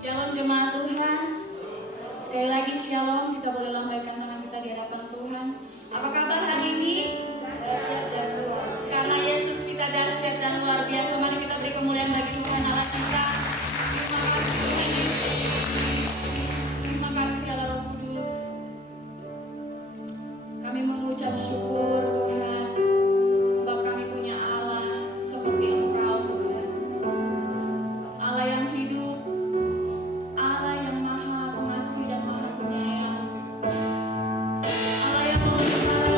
Shalom jemaat Tuhan. Sekali lagi shalom, kita boleh lambaikan tangan kita di hadapan Tuhan. Apa kabar hari ini? Dahsyat dan luar biasa. Karena Yesus kita dahsyat dan luar biasa. Mari kita beri kemuliaan bagi Tuhan Allah kita. Terima kasih Tuhan Yesus. Terima kasih Allah Roh Kudus. Kami mengucap syukur Tuhan, sebab kami punya Allah seperti Engkau Tuhan. Allah yang hidup, Allah yang maha pengasih dan maha penyayang, Allah yang memelihara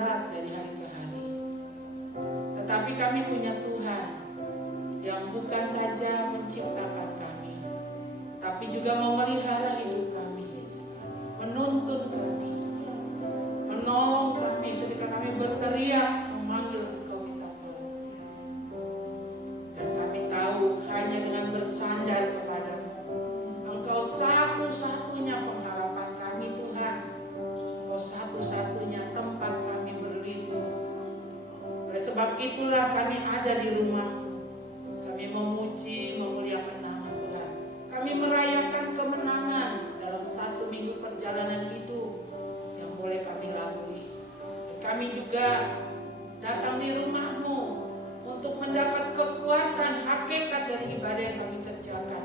berat dari hari ke hari. Tetapi kami punya Tuhan yang bukan saja menciptakan kami, tapi juga memelihara hidup kami, menuntun kami, menolong kami ketika kami berteriak memanggil Engkau minta tolong. Dan kami tahu hanya dengan bersandar kepadamu, Engkau satu-satunya pengharapan kami Tuhan. Engkau satu-satunya tempat kami berlindung. Oleh sebab itulah kami ada di rumah. Kami memuji, memuliakan nama Tuhan. Kami merayakan kemenangan dalam 1 minggu perjalanan hidup yang boleh kami lalui. Dan kami juga datang di rumah-Mu untuk mendapat kekuatan hakikat dari ibadah yang kami kerjakan,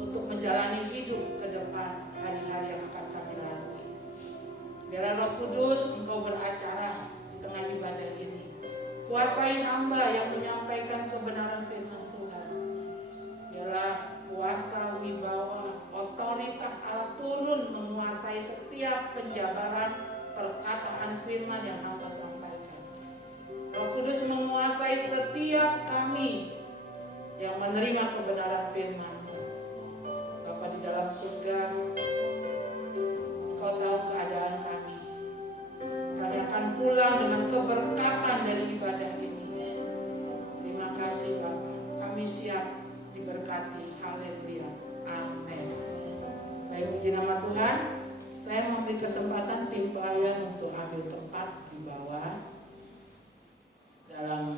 untuk menjalani hidup ke depan hari-hari yang akan kami lalui. Biarlah Roh Kudus Engkau beracara di tengah ibadah ini. Kuasai hamba yang menyampaikan kebenaran firman Tuhan. Biarlah kuasa, wibawa, otoritas Allah turun menguasai setiap penjabaran perkataan firman yang hamba sampaikan. Roh Kudus menguasai setiap kami yang menerima kebenaran firman-Mu. Bapa di dalam surga, Engkau tahu keadaan kami. Kami akan pulang dengan keberkatan dari ibadah ini. Terima kasih Bapa. Kami siap diberkati. Haleluya. Amin. Baik, puji nama Tuhan. Saya memberi kesempatan tim pelayan untuk ambil tempat di bawah. Dalam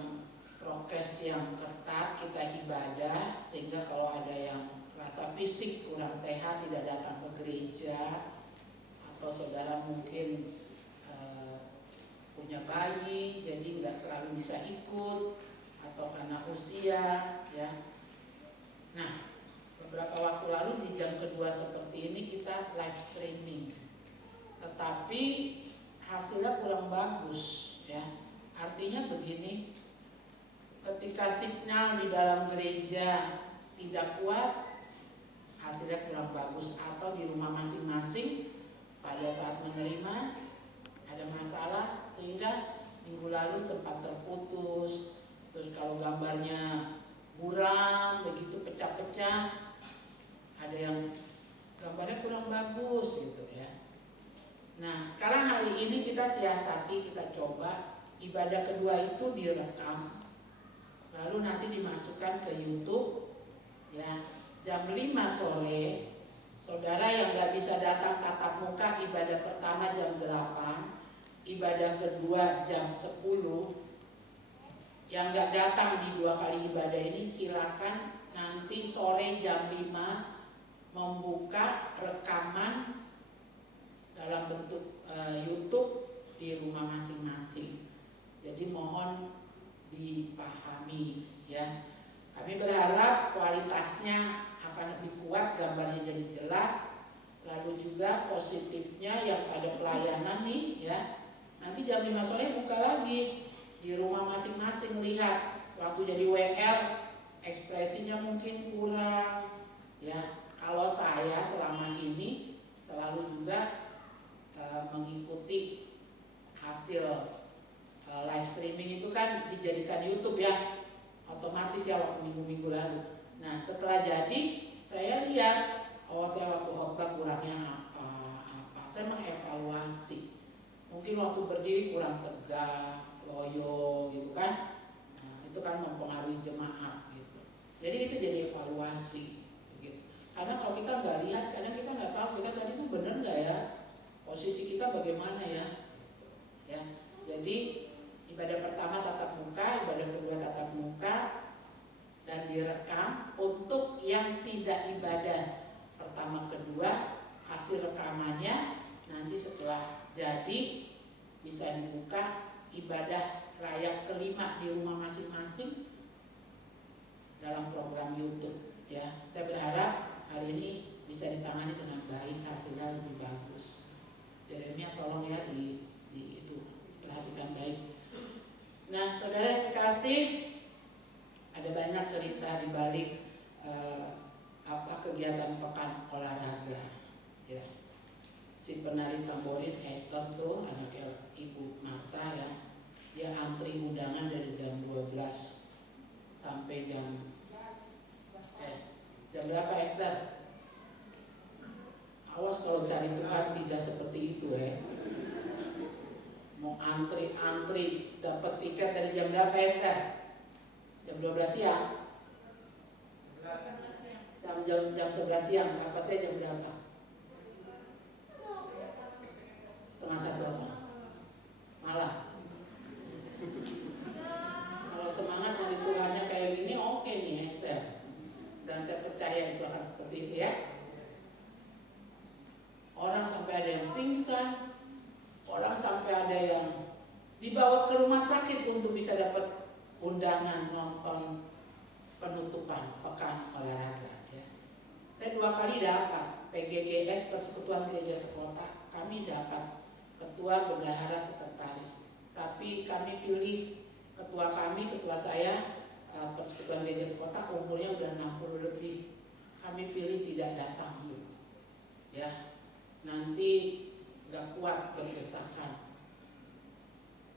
prokes yang ketat kita ibadah, sehingga kalau ada yang rasa fisik kurang sehat tidak datang ke gereja, atau saudara mungkin punya bayi jadi nggak selalu bisa ikut, atau karena usia ya. Nah, beberapa waktu lalu di jam kedua seperti ini kita live streaming, tetapi hasilnya kurang bagus ya. Artinya begini, ketika signal di dalam gereja tidak kuat, hasilnya kurang bagus, atau di rumah masing-masing pada saat menerima ada masalah sehingga minggu lalu sempat terputus. Terus kalau gambarnya buram begitu pecah-pecah, ada yang gambarnya kurang bagus gitu ya. Nah, sekarang hari ini kita siasati, kita coba ibadah kedua itu direkam, lalu nanti dimasukkan ke YouTube ya. Jam 5 sore, saudara yang gak bisa datang tatap muka, ibadah pertama jam 8, ibadah kedua jam 10. Yang gak datang di 2 kali ibadah ini silakan nanti sore jam 5 membuka rekaman dalam bentuk YouTube di rumah masing-masing. Jadi mohon dipahami ya. Kami berharap kualitasnya akan lebih kuat, gambarnya jadi jelas. Lalu juga positifnya yang pada pelayanan nih ya. Nanti jam 5 sore buka lagi di rumah masing-masing, lihat waktu jadi WL ekspresinya mungkin kurang ya. Kalau saya selama ini selalu juga mengikuti hasil live streaming itu kan dijadikan YouTube ya, otomatis ya waktu minggu-minggu lalu. Nah setelah jadi saya lihat, oh saya waktu khotbah kurangnya apa, saya mengevaluasi. Mungkin waktu berdiri kurang tegak, loyo gitu kan. Nah, itu kan mempengaruhi jemaat gitu. Jadi itu jadi evaluasi gitu. Karena kalau kita nggak lihat, kadang kita nggak tahu kita tadi itu benar nggak ya, posisi kita bagaimana ya. Ya, jadi ibadah pertama tatap muka, ibadah kedua tatap muka, dan direkam. Untuk yang tidak ibadah pertama kedua, hasil rekamannya nanti setelah jadi bisa dibuka ibadah raya kelima di rumah masing-masing dalam program YouTube ya. Saya berharap hari ini bisa ditangani dengan baik, hasilnya lebih bagus. Jeremia tolong ya di itu perhatikan baik. Nah, saudara yang kekasih, ada banyak cerita di balik kegiatan pekan olahraga ya. si penari tamborin Esther tuh anaknya Ibu Marta ya, dia antri undangan dari jam 12 sampai jam berapa Esther? Awas kalau cari Tuhan tidak seperti itu ya. Mau antri dapat tiket dari jam berapa Esther? Jam 12 siang. Jam 11 siang, dapatnya jam berapa? Setengah 1 apa? Malah. Kalau semangat dari Tuhannya kayak gini, oke nih Esther. Dan saya percaya itu akan seperti itu ya. Orang sampai ada yang pingsan, orang sampai ada yang dibawa ke rumah sakit untuk bisa dapat undangan nonton penutupan pekan olahraga ya. Saya 2 kali dapat PGGS, Persekutuan Gereja Sekota. Kami dapat ketua, bendahara, sekretaris. Tapi kami pilih ketua saya Persekutuan Gereja Sekota umurnya udah 60 lebih. Kami pilih tidak datang gitu. Ya. Nanti gak kuat berdesakan.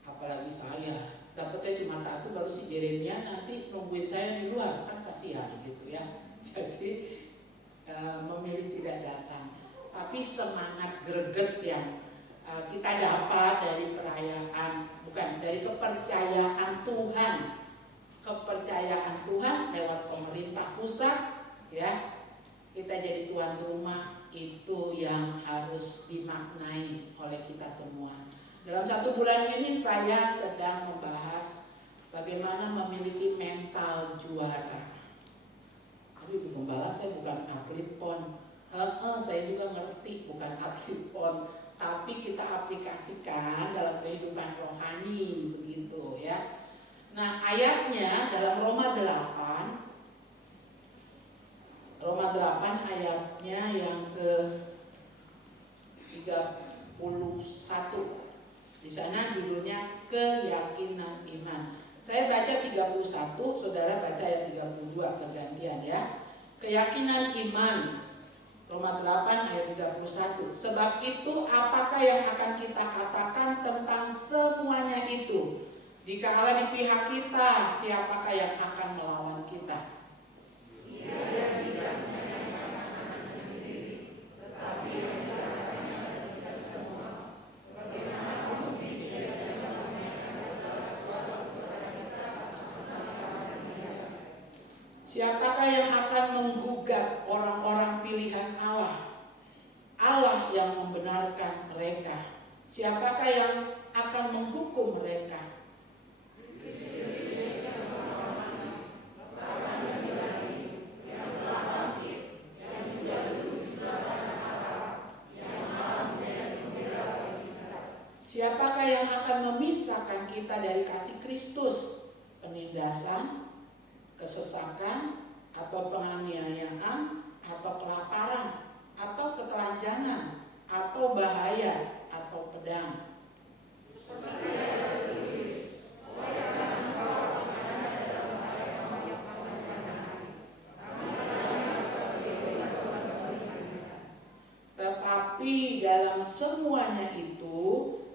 Apalagi saya dapetnya cuma 1, baru si Jeremia nanti nungguin saya di luar, kan kasihan gitu ya. Jadi memilih tidak datang. Tapi semangat greget yang kita dapat dari perayaan, bukan dari kepercayaan Tuhan. Kepercayaan Tuhan lewat pemerintah pusat ya. Kita jadi tuan rumah, itu yang harus dimaknai oleh kita semua. Dalam 1 bulan ini saya sedang membahas bagaimana memiliki mental juara. Tapi Bu Gembala, saya bukan atlet PON. Saya juga ngerti bukan atlet PON, tapi kita aplikasikan dalam kehidupan rohani begitu ya. Nah, ayatnya dalam Roma 8 ayatnya yang ke-31. Di sana judulnya keyakinan iman. Saya baca 31, saudara baca ayat 32 bergantian ya. Keyakinan iman. Roma 8 ayat 31. Sebab itu apakah yang akan kita katakan tentang semuanya itu? Jika Allah di pihak kita, siapakah yang akan melawan kita? Dia yang tidak menyayangkan sendiri, tetapi yang dikatakannya bagi kita semua. Bagaimana mungkin dia tidak menanyakan segala sesuatu kepada kita bersama-sama dengan Dia? Siapakah yang akan menggugat orang-orang pilihan Allah? Allah yang membenarkan mereka. Siapakah yang akan menghukum mereka? Siapakah yang akan memisahkan kita dari kasih Kristus? Penindasan, kesesakan, atau penganiayaan, atau kelaparan, atau ketelanjangan, atau bahaya, atau pedang. Seperti yang tertulis, tetapi dalam semuanya itu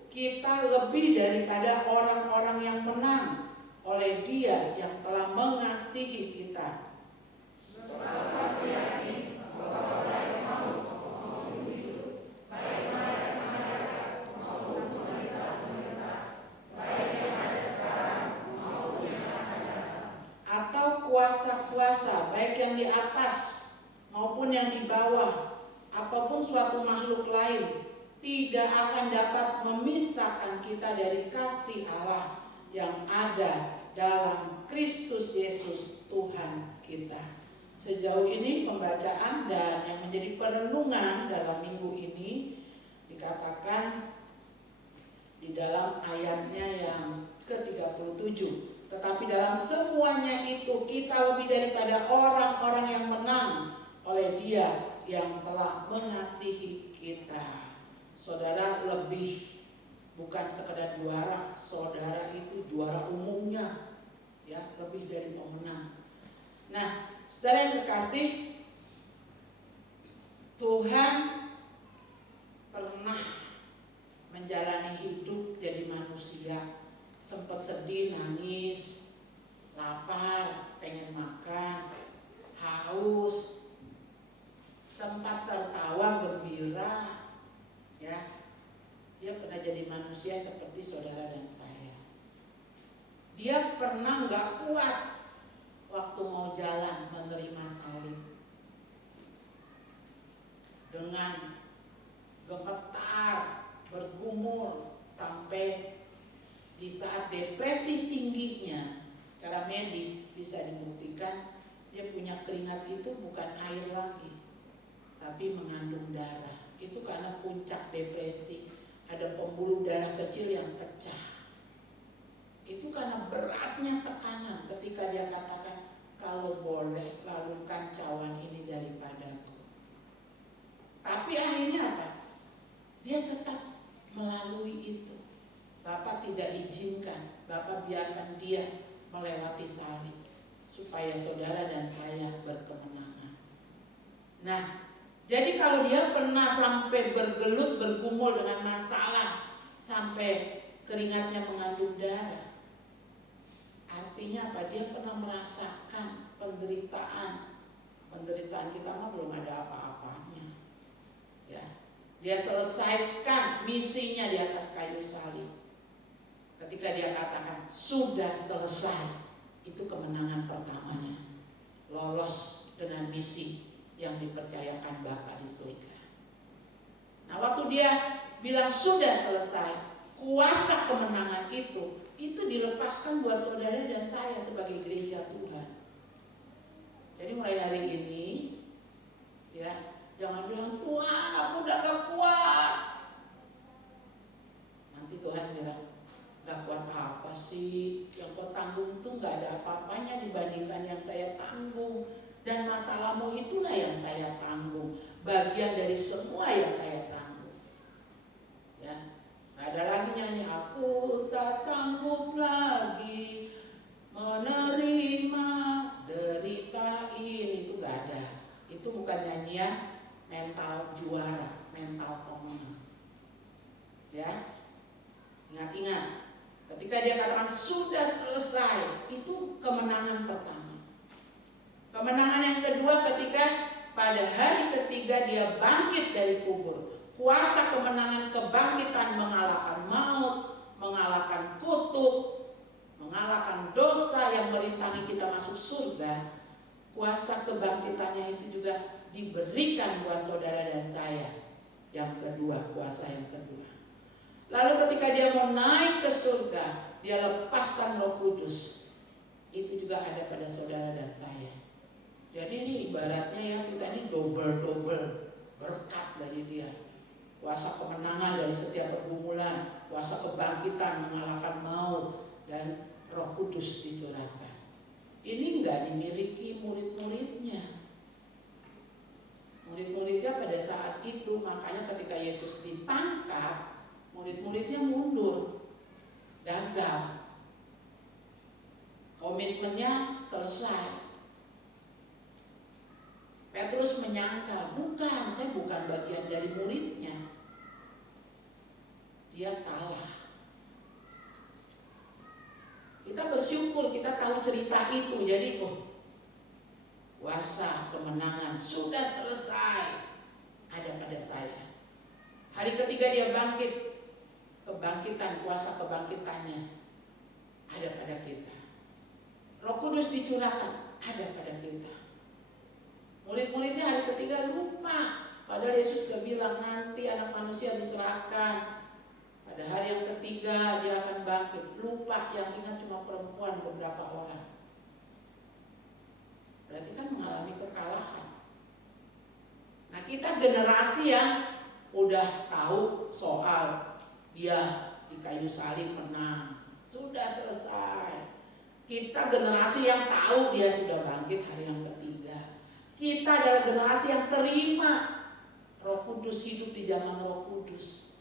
kita lebih daripada orang-orang yang menang oleh Dia yang telah mengasihi kita. Sebab aku yakin bahwa baik maupun hidup, baik malaikat maupun pemerintah-pemerintah, baik yang ada sekarang maupun yang akan datang, atau kuasa-kuasa, baik yang di atas maupun yang di bawah, ataupun suatu makhluk lain, tidak akan dapat memisahkan kita dari kasih Allah yang ada dalam Kristus Yesus Tuhan kita. Sejauh ini pembacaan dan yang menjadi perenungan dalam minggu ini dikatakan di dalam ayatnya yang ke-37. Tetapi dalam semuanya itu kita lebih daripada orang-orang yang menang oleh Dia yang telah mengasihi kita. Saudara lebih, bukan sekedar juara, saudara itu juara umumnya, ya, lebih dari pemenang. Nah, saudara yang kekasih, Tuhan pernah sempat sedih, nangis, lapar, pengen makan, haus, sempat tertawa, gembira, ya. Dia pernah jadi manusia seperti saudara dan saya. Dia pernah nggak kuat waktu mau jalan menerima salib, dengan gemetar, bergumul, sampai di saat depresi tingginya. Secara medis bisa dibuktikan dia punya keringat itu bukan air lagi, tapi mengandung darah. Itu karena puncak depresi, ada pembuluh darah kecil yang pecah. Itu karena beratnya tekanan ketika dia katakan, kalau boleh lalukan cawan ini daripadaku. Tapi akhirnya apa? Dia tetap melalui itu. Bapak tidak izinkan, Bapak biarkan dia melewati salib supaya saudara dan saya berkemenangan. Nah, jadi kalau dia pernah sampai bergelut, bergumul dengan masalah sampai keringatnya mengandung darah, artinya apa? Dia pernah merasakan penderitaan. Penderitaan kita mah belum ada apa-apanya. Ya, dia selesaikan misinya di atas kayu salib. Ketika dia katakan sudah selesai, itu kemenangan pertamanya. Lolos dengan misi yang dipercayakan Bapa di surga. Nah, waktu dia bilang sudah selesai, kuasa kemenangan itu dilepaskan buat saudara dan saya sebagai gereja Tuhan. Jadi mulai hari ini, ya, jangan bilang Tuhan aku udah gak kuat. Nanti Tuhan bilang, gak kuat apa sih? Yang kau tanggung tuh gak ada apa-apanya dibandingkan yang saya tanggung. Dan masalahmu itulah yang saya tanggung, bagian dari semua yang saya tanggung. Ya, gak ada lagi nyanyi aku tak sanggup lagi menerima derita ini, itu gak ada. Itu bukan nyanyian mental juara, mental pemenang. Ya, ingat-ingat, ketika dia katakan sudah selesai, itu kemenangan pertama. Kemenangan yang kedua ketika pada hari ketiga dia bangkit dari kubur. Kuasa kemenangan kebangkitan mengalahkan maut, mengalahkan kutuk, mengalahkan dosa yang merintangi kita masuk surga. Kuasa kebangkitannya itu juga diberikan buat saudara dan saya. Yang kedua, kuasa yang kedua. Lalu ketika dia mau naik ke surga, dia lepaskan Roh Kudus. Itu juga ada pada saudara dan saya. Jadi ini ibaratnya ya, kita ini double berkat dari dia. Kuasa kemenangan dari setiap pergumulan, kuasa kebangkitan mengalahkan maut, dan Roh Kudus dicurahkan. Ini enggak dimiliki murid-muridnya. Murid-muridnya pada saat itu, makanya ketika Yesus ditangkap, murid-muridnya mundur, gagal. Komitmennya selesai. Petrus menyangkal, bukan, saya bukan bagian dari muridnya. Dia kalah. Kita bersyukur kita tahu cerita itu. Jadi kuasa kemenangan sudah selesai ada pada saya. Hari ketiga dia bangkit, kebangkitan, kuasa kebangkitannya ada pada kita. Roh Kudus dicurahkan ada pada kita. Murid-muridnya hari ketiga lupa, padahal Yesus sudah bilang nanti anak manusia diserahkan. Pada hari yang ketiga dia akan bangkit. Lupa, yang ingat cuma perempuan beberapa orang. Berarti kan mengalami kekalahan. Nah, kita generasi yang udah tahu soal dia di kayu salib menang, sudah selesai. Kita generasi yang tahu dia sudah bangkit hari yang ketiga. Kita adalah generasi yang terima Roh Kudus, hidup di zaman Roh Kudus.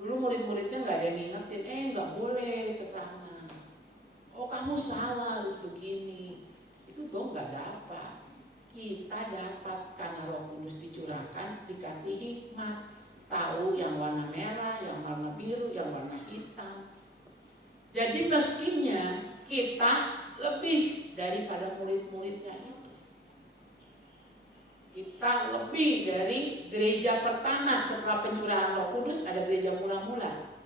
Dulu murid-muridnya nggak ada yang ngingetin, nggak boleh ke sana. Oh kamu salah harus begini. Itu tuh nggak dapat. Kita dapat karena Roh Kudus dicurahkan, dikasih hikmat, tahu yang warna merah, yang warna biru, yang warna hitam. ada murid-muridnya itu. Kita lebih dari gereja pertama setelah pencurahan Roh Kudus, ada gereja mula-mula.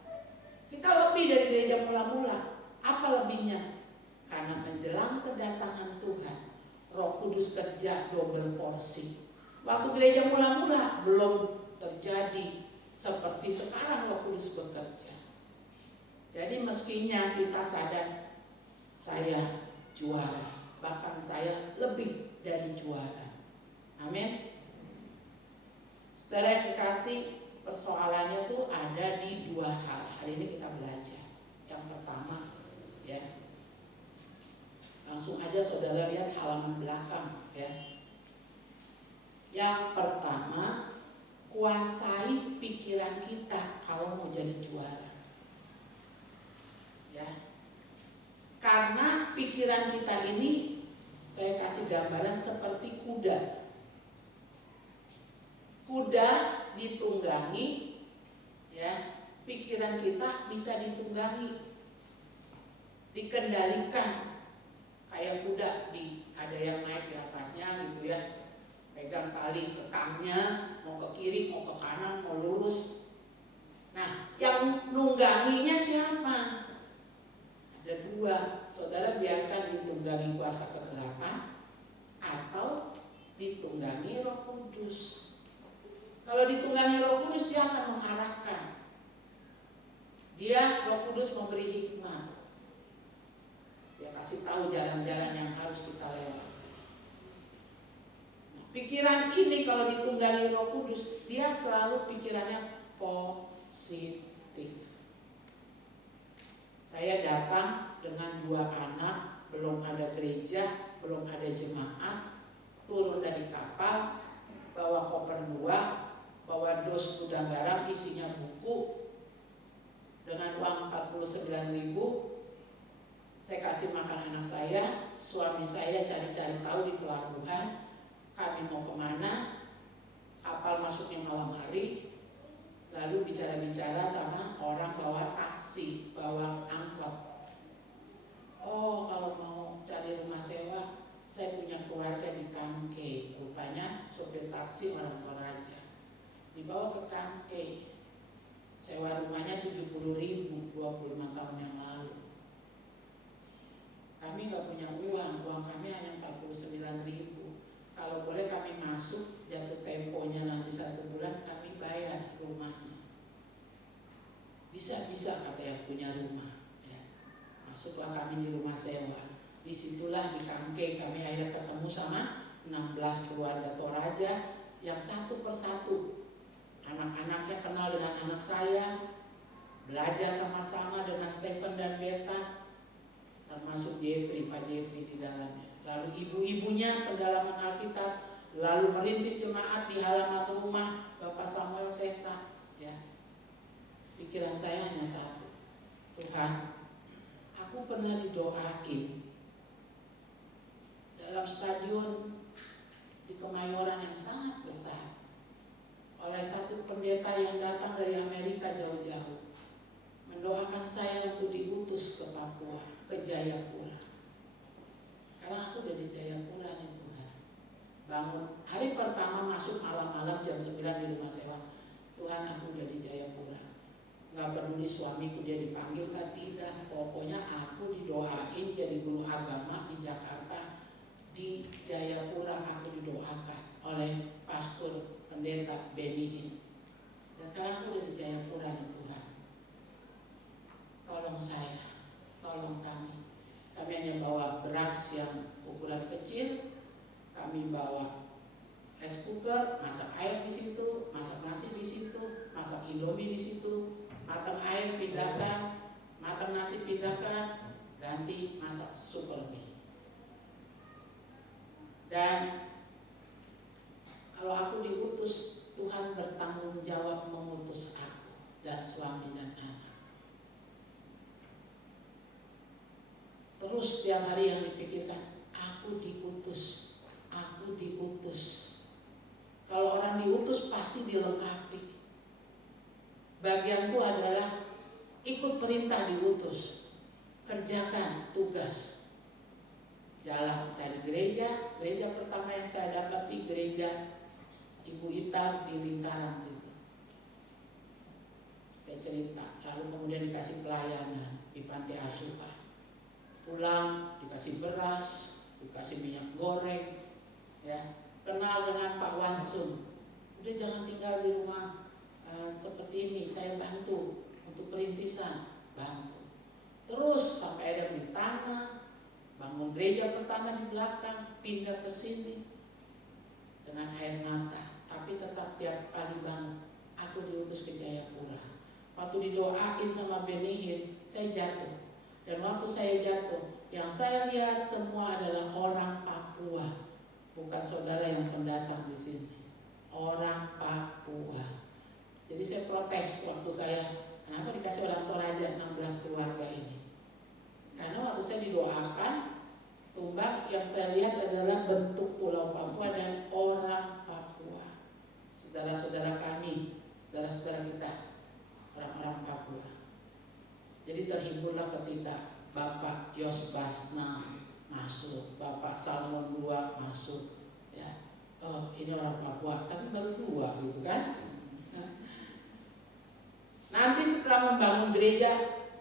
Kita lebih dari gereja mula-mula. Apa lebihnya? Karena menjelang kedatangan Tuhan, Roh Kudus kerja double porsi. Waktu gereja mula-mula belum terjadi seperti sekarang Roh Kudus bekerja. Jadi mestinya kita sadar, saya juara, bahkan saya lebih dari juara. Amin. Saudara yang dikasih, persoalannya tuh ada di dua hal. Hari ini kita belajar. Yang pertama, ya, langsung aja saudara lihat halaman belakang, ya. Yang pertama, kuasai pikiran kita kalau mau jadi juara. Ya. Karena pikiran kita ini, saya kasih gambaran seperti kuda. Kuda ditunggangi, ya, pikiran kita bisa ditunggangi, dikendalikan. Kayak kuda, ada yang naik di atasnya gitu ya, pegang tali kekangnya, mau ke kiri, mau ke kanan, mau lurus. Nah, yang nungganginya siapa? Ada dua. Saudara biarkan ditunggangi kuasa kegelapan atau ditunggangi Roh Kudus. Kalau ditunggangi Roh Kudus, dia akan mengarahkan. Roh Kudus memberi hikmat. Dia kasih tahu jalan-jalan yang harus kita lewati. Nah, pikiran ini kalau ditunggangi Roh Kudus, dia selalu pikirannya positif. Saya datang dengan 2 anak, belum ada gereja, belum ada jemaat, turun dari kapal, bawa koper 2, bawa dos gudang garam isinya buku, dengan uang 49.000. Saya kasih makan anak saya, suami saya cari-cari tahu di pelabuhan, kami mau kemana, kapal masuknya malam hari. Lalu bicara-bicara sama orang bawa taksi, bawa angkot. Oh, kalau mau cari rumah sewa, saya punya keluarga di Kamke. Rupanya sopir taksi orang Toraja. Dibawa ke Kamke. Sewa rumahnya 70.000, 25 tahun yang lalu. Kami nggak punya uang kami hanya 49.000. Kalau boleh kami masuk, jatuh temponya nanti 1 bulan, kami bayar rumahnya. Bisa kata yang punya rumah. Ya. Masuklah kami di rumah sewa. Disitulah di Kamke kami akhirnya ketemu sama 16 keluarga Toraja yang satu persatu. Anak-anaknya kenal dengan anak saya, belajar sama-sama dengan Stephen dan Beta, termasuk Jeffrey, Pak Jeffrey di dalamnya. Lalu ibu-ibunya pendalaman Alkitab, lalu merintis jemaat di halaman rumah Bapak Samuel Sesa. Ya. Pikiran saya hanya satu, Tuhan, aku pernah didoain dalam stadion di Kemayoran yang sangat besar oleh satu pendeta yang datang dari Amerika jauh-jauh, mendoakan saya untuk diutus ke Papua, ke Jayapura. Karena aku udah di Jayapura nih Tuhan. Bangun hari pertama masuk malam-malam jam 9 di rumah sewa. Tuhan, aku udah di Jayapura. Gak peduli suamiku dia dipanggil kan, tidak. Pokoknya aku didoain jadi guru agama di Jakarta. Di Jayapura aku didoakan oleh pastor pendeta Benihin. Dan sekarang aku udah di Jayapura nih Tuhan. Tolong saya, tolong kami. Kami hanya bawa beras yang ukuran kecil, kami bawa rice cooker, masak air di situ, masak nasi di situ, masak indomie di situ, matang air pindahkan, matang nasi pindahkan, ganti masak super mie. Dan kalau aku diutus, Tuhan bertanggung jawab mengutus aku dan suami dan anak. Terus setiap hari yang dipikirkan, aku diutus, aku diutus. Kalau orang diutus pasti dilengkapi. Bagianku adalah ikut perintah diutus, kerjakan tugas. jalan cari gereja. Gereja pertama yang saya dapati gereja Ibu Ita di Lingkaran situ. Saya cerita, lalu kemudian dikasih pelayanan di panti asuhan. Pulang dikasih beras, dikasih minyak goreng, ya. Kenal dengan Pak Wansum. Udah jangan tinggal di rumah seperti ini, saya bantu untuk perintisan, bantu. Terus sampai ada beli tanah, bangun gereja pertama di belakang, pindah ke sini dengan air mata. Tapi tetap tiap kali bangun, aku diutus ke Jayapura. Waktu didoain sama Benihin, saya jatuh. Dan waktu saya jatuh, yang saya lihat semua adalah orang Papua, bukan saudara yang pendatang di sini. Orang Papua. Jadi saya protes waktu saya, kenapa dikasih orang Toraja 16 keluarga ini? Karena waktu saya didoakan, tumbak yang saya lihat adalah bentuk Pulau Papua dan orang Papua. Saudara-saudara kami, saudara-saudara kita, orang-orang Papua. Jadi terhiburlah ketika Bapak Yos Basna masuk, Bapak Salmon II masuk, ya. Oh, ini orang Papua, tapi baru 2 gitu kan. Nanti setelah membangun gereja,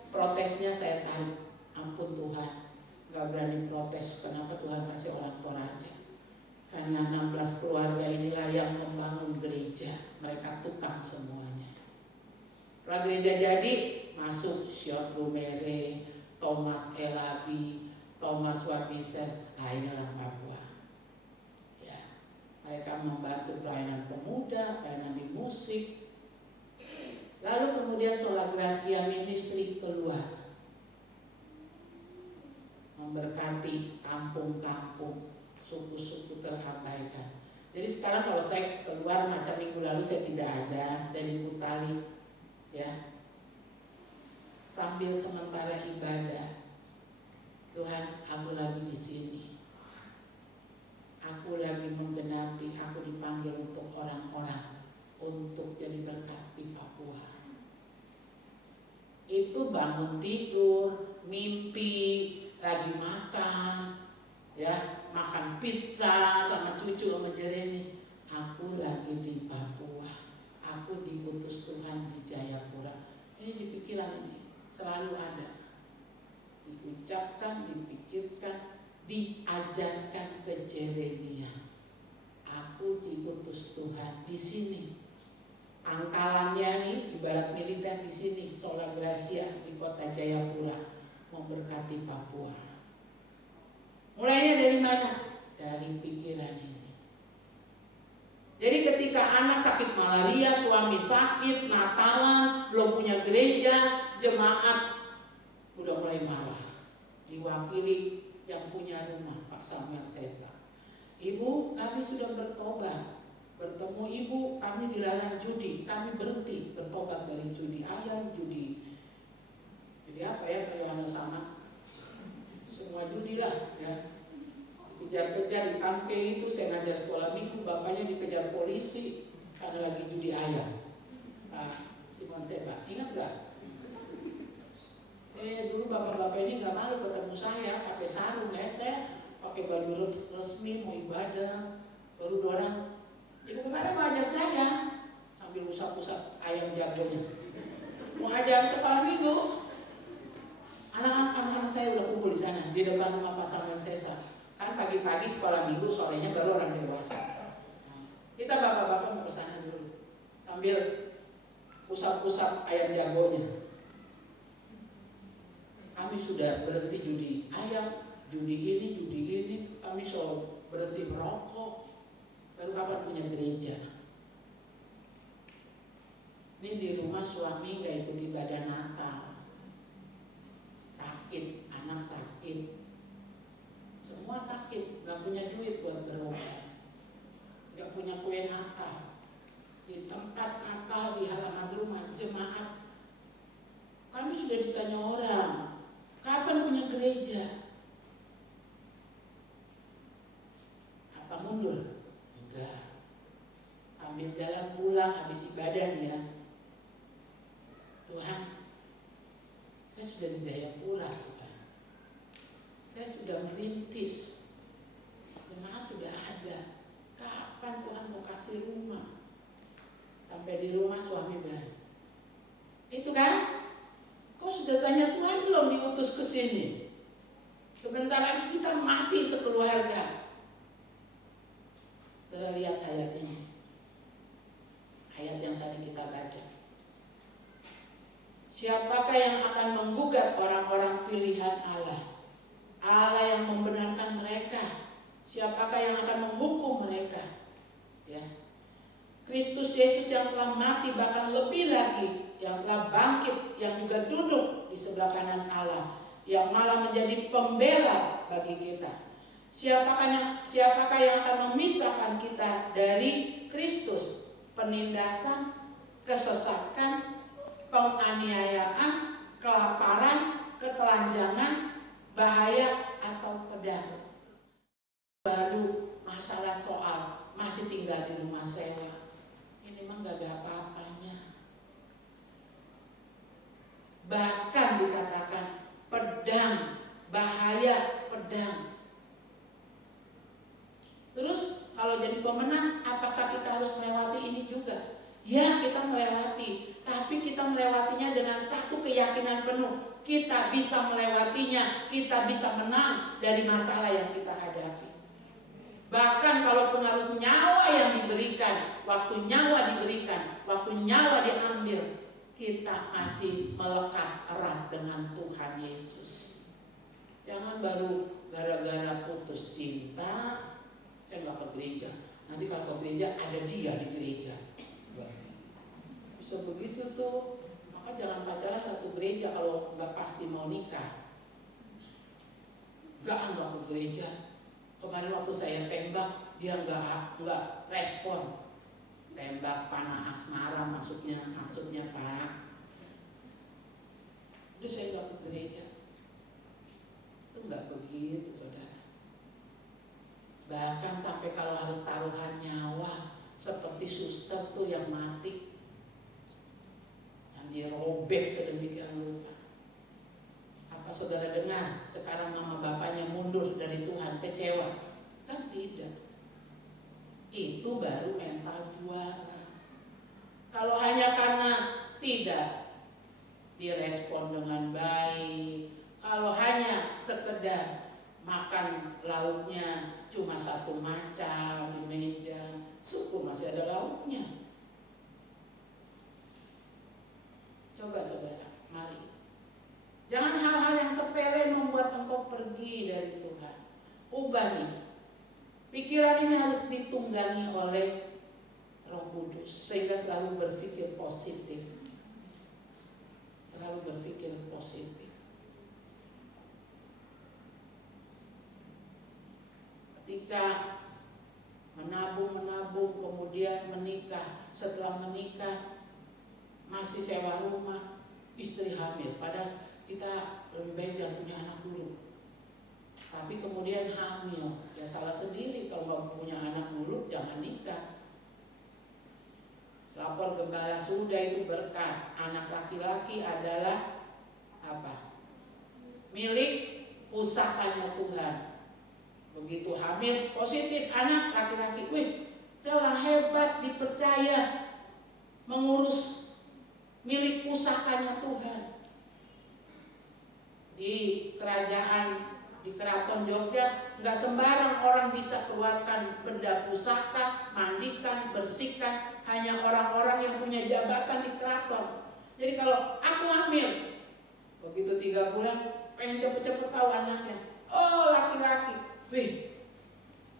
protesnya saya tarik. Ampun Tuhan, gak berani protes. Kenapa Tuhan kasih orang Toraja? Karena 16 keluarga inilah yang membangun gereja. Mereka tukang semuanya. Setelah gereja jadi, masuk Syot Rumere, Thomas Elabi, Thomas Wabiser. Nah, ini orang Papua. Ya, mereka membantu pelayanan pemuda, pelayanan di musik. Lalu kemudian Sola Gracia Ministry keluar, memberkati kampung-kampung, suku-suku terabaikan. Jadi sekarang kalau saya keluar, macam minggu lalu saya tidak ada, saya di Kutali, ya. Sambil sementara ibadah, Tuhan, aku lagi di sini. Aku lagi menggenapi, aku dipanggil untuk orang-orang, untuk jadi berkat di Papua. Itu bangun tidur, mimpi, lagi makan, ya, makan pizza sama cucu sama Jeremy. Aku lagi di Papua, aku diutus Tuhan di Jayapura. Ini di pikiran ini selalu ada, diucapkan, dipikirkan, diajarkan ke Jeremia. Aku diutus Tuhan di sini. Angkalannya nih, ibarat militer di sini, Sola Gracia di kota Jayapura, memberkati Papua. Mulainya dari mana? Dari pikiran ini. Jadi ketika anak sakit malaria, suami sakit, Natalan, belum punya gereja, jemaat udah mulai marah. Diwakili yang punya rumah, Pak Samuel Sesa. Ibu, kami sudah bertobat. Bertemu ibu, kami dilarang judi, kami berhenti bertobat dari judi ayam, judi. Jadi apa ya, Pak Yohanes sama? Semua judi lah, ya. Dikejar-kejar di Kampe itu, saya ngajar sekolah minggu, bapaknya dikejar polisi karena lagi judi ayam. Simon Seba, ingat gak? Dulu bapak-bapak ini gak malu ketemu saya pakai sarung, ya. Saya pakai baju resmi mau ibadah, baru 2 orang. Ibu kemarin mau ajar saya, ambil usap-usap ayam jagonya. Mau ajar sekolah minggu, anak-anak saya udah kumpul di sana di depan rumah Pak Samuel Sesa. Kan pagi-pagi sekolah minggu, sorenya baru orang dewasa. Kita bapak-bapak mau ke sana dulu, sambil usap-usap ayam jagonya. Kami sudah berhenti judi ayam, judi ini, kami sudah berhenti merokok. Baru kapan punya gereja? Ini di rumah suami gak ikut ibadah Natal, sakit, anak sakit, semua sakit, gak punya duit buat berobat, gak punya kue Natal. Di tempat Natal di halaman rumah jemaat, kami sudah ditanya orang, kapan punya gereja? Apa mundur? Enggak. Sambil jalan pulang habis ibadah nih ya, Tuhan, saya sudah di Jayapura, Tuhan. Saya sudah merintis sini. Sebentar lagi kita mati sekeluarga. Setelah lihat ayat ini, ayat yang tadi kita baca. Siapakah yang akan menggugat orang-orang pilihan Allah? Allah yang membenarkan mereka. Siapakah yang akan menghukum mereka? Ya. Kristus Yesus yang telah mati, bahkan lebih lagi yang telah bangkit, yang juga duduk di sebelah kanan Allah, yang malah menjadi pembela bagi kita. Siapakah yang akan memisahkan kita dari Kristus? Penindasan, kesesakan, penganiayaan, kelaparan, ketelanjangan, bahaya, atau pedang. Baru masalah soal masih tinggal di rumah sewa, ini mah gak ada apa-apanya. Bahkan dikatakan pedang, bahaya pedang. Terus kalau jadi pemenang, apakah kita harus melewati ini juga? Ya, kita melewati, tapi kita melewatinya dengan satu keyakinan penuh. Kita bisa melewatinya, kita bisa menang dari masalah yang kita hadapi. Bahkan kalaupun harus nyawa yang diberikan, waktu nyawa diberikan, waktu nyawa diambil, kita masih melekat erat dengan Tuhan Yesus. Jangan baru gara-gara putus cinta, saya nggak ke gereja. Nanti kalau ke gereja ada dia di gereja. Bisa begitu tuh. Maka jangan pacaran satu gereja kalau nggak pasti mau nikah. Nggak ke gereja. Kemarin waktu saya tembak, dia nggak respon. Tembak panah asmara maksudnya Pak. Itu saya nggak ke gereja. Itu nggak begitu, saudara. Bahkan sampai kalau harus taruhan nyawa, seperti suster tuh yang mati, yang dirobek sedemikian rupa. Apa saudara dengar sekarang mama bapaknya mundur dari Tuhan, kecewa? Kan tidak. Itu baru mental juara. Kalau hanya karena tidak direspon dengan baik, kalau hanya sekedar makan lauknya cuma satu macam di meja, syukur masih ada lauknya. Coba saudara, mari. Jangan hal-hal yang sepele membuat engkau pergi dari Tuhan. Ubah nih. Pikiran ini harus ditunggangi oleh Roh Kudus sehingga selalu berpikir positif. Selalu berpikir positif. Ketika menabung kemudian menikah, setelah menikah masih sewa rumah, istri hamil, padahal kita lebih baik jangan punya anak dulu. Tapi kemudian hamil, ya salah sendiri. Kalau nggak punya anak dulu jangan nikah. Lapor gembala sudah, itu berkat. Anak laki-laki adalah apa? Milik pusakanya Tuhan. Begitu hamil, positif anak laki-laki, wih, saya orang hebat, dipercaya mengurus milik pusakanya Tuhan. Di kerajaan, di keraton Jogja, nggak sembarang orang bisa keluarkan benda pusaka, mandikan, bersihkan, hanya orang-orang yang punya jabatan di keraton. Jadi kalau aku hamil, begitu 3 bulan, pengen cepet-cepet tahu anaknya, oh laki-laki, wih,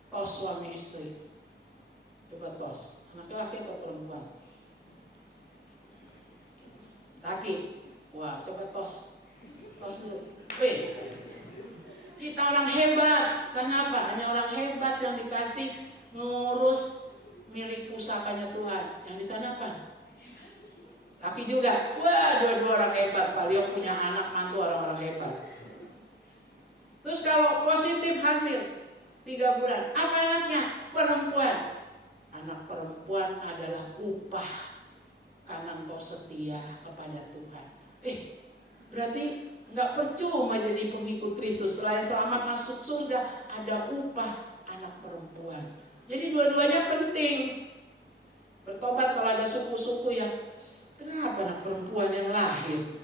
tos suami istri, coba tos, laki-laki atau perempuan? Laki, wah coba tos. Kita orang hebat. Kenapa? Hanya orang hebat yang dikasih ngurus milik pusakanya Tuhan. Yang di sana apa? Laki juga. Wah, dua-dua orang hebat. Kalian punya anak mantu orang-orang hebat. Terus kalau positif hamil 3 bulan, apa anaknya? Perempuan. Anak perempuan adalah upah karena engkau setia kepada Tuhan. Berarti nggak percuma jadi pengikut Kristus. Selain selamat masuk surga, ada upah anak perempuan. Jadi dua-duanya penting. Bertobat kalau ada suku-suku yang kenapa anak perempuan yang lahir?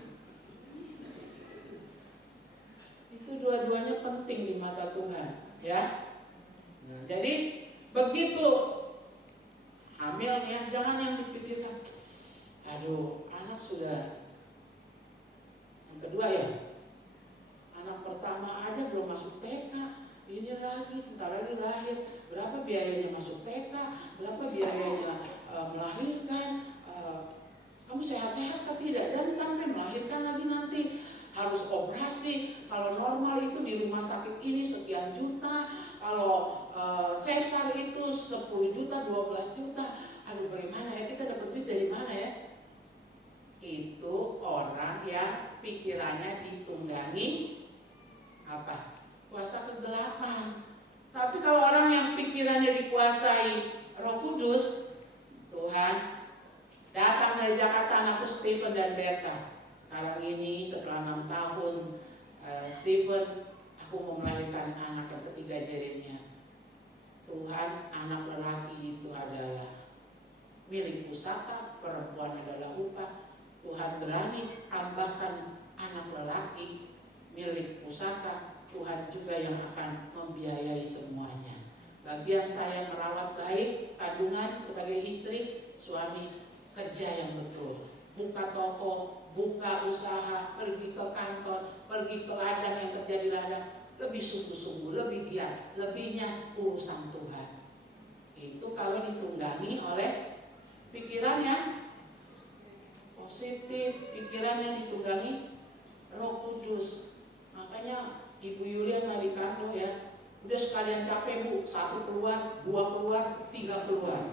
sudah yang kedua ya, anak pertama aja belum masuk TK, ini lagi sebentar lagi lahir. Berapa biayanya masuk TK, berapa biayanya melahirkan, kamu sehat-sehat atau tidak, dan sampai melahirkan lagi nanti harus operasi. Kalau normal itu di rumah sakit ini sekian juta, kalau sesar itu 10 juta, 12 juta. Aduh, bagaimana ya, kita dapat duit dari mana ya? Itu orang yang pikirannya ditunggangi apa? Kuasa kegelapan. Tapi kalau orang yang pikirannya dikuasai Roh Kudus, Tuhan datang dari Jakarta, anakku Stephen dan Berta. Sekarang ini setelah 6 tahun Stephen, aku mau melahirkan anak yang ketiga, Jeremia. Tuhan, anak lelaki itu adalah milik pusaka, perempuan adalah upah. Tuhan berani tambahkan anak lelaki milik pusaka, Tuhan juga yang akan membiayai semuanya. Bagian saya merawat baik kandungan sebagai istri, suami kerja yang betul, buka toko, buka usaha, pergi ke kantor, pergi ke ladang yang kerja di ladang, lebih sungguh-sungguh, lebih giat, lebihnya urusan Tuhan. Itu kalau ditunggangi oleh pikiran yang positif, pikiran yang ditunggangi Roh Kudus. Makanya Ibu Yulia Malikando ya, udah sekalian capek Bu, 1 keluar, 2 keluar, 3 keluar,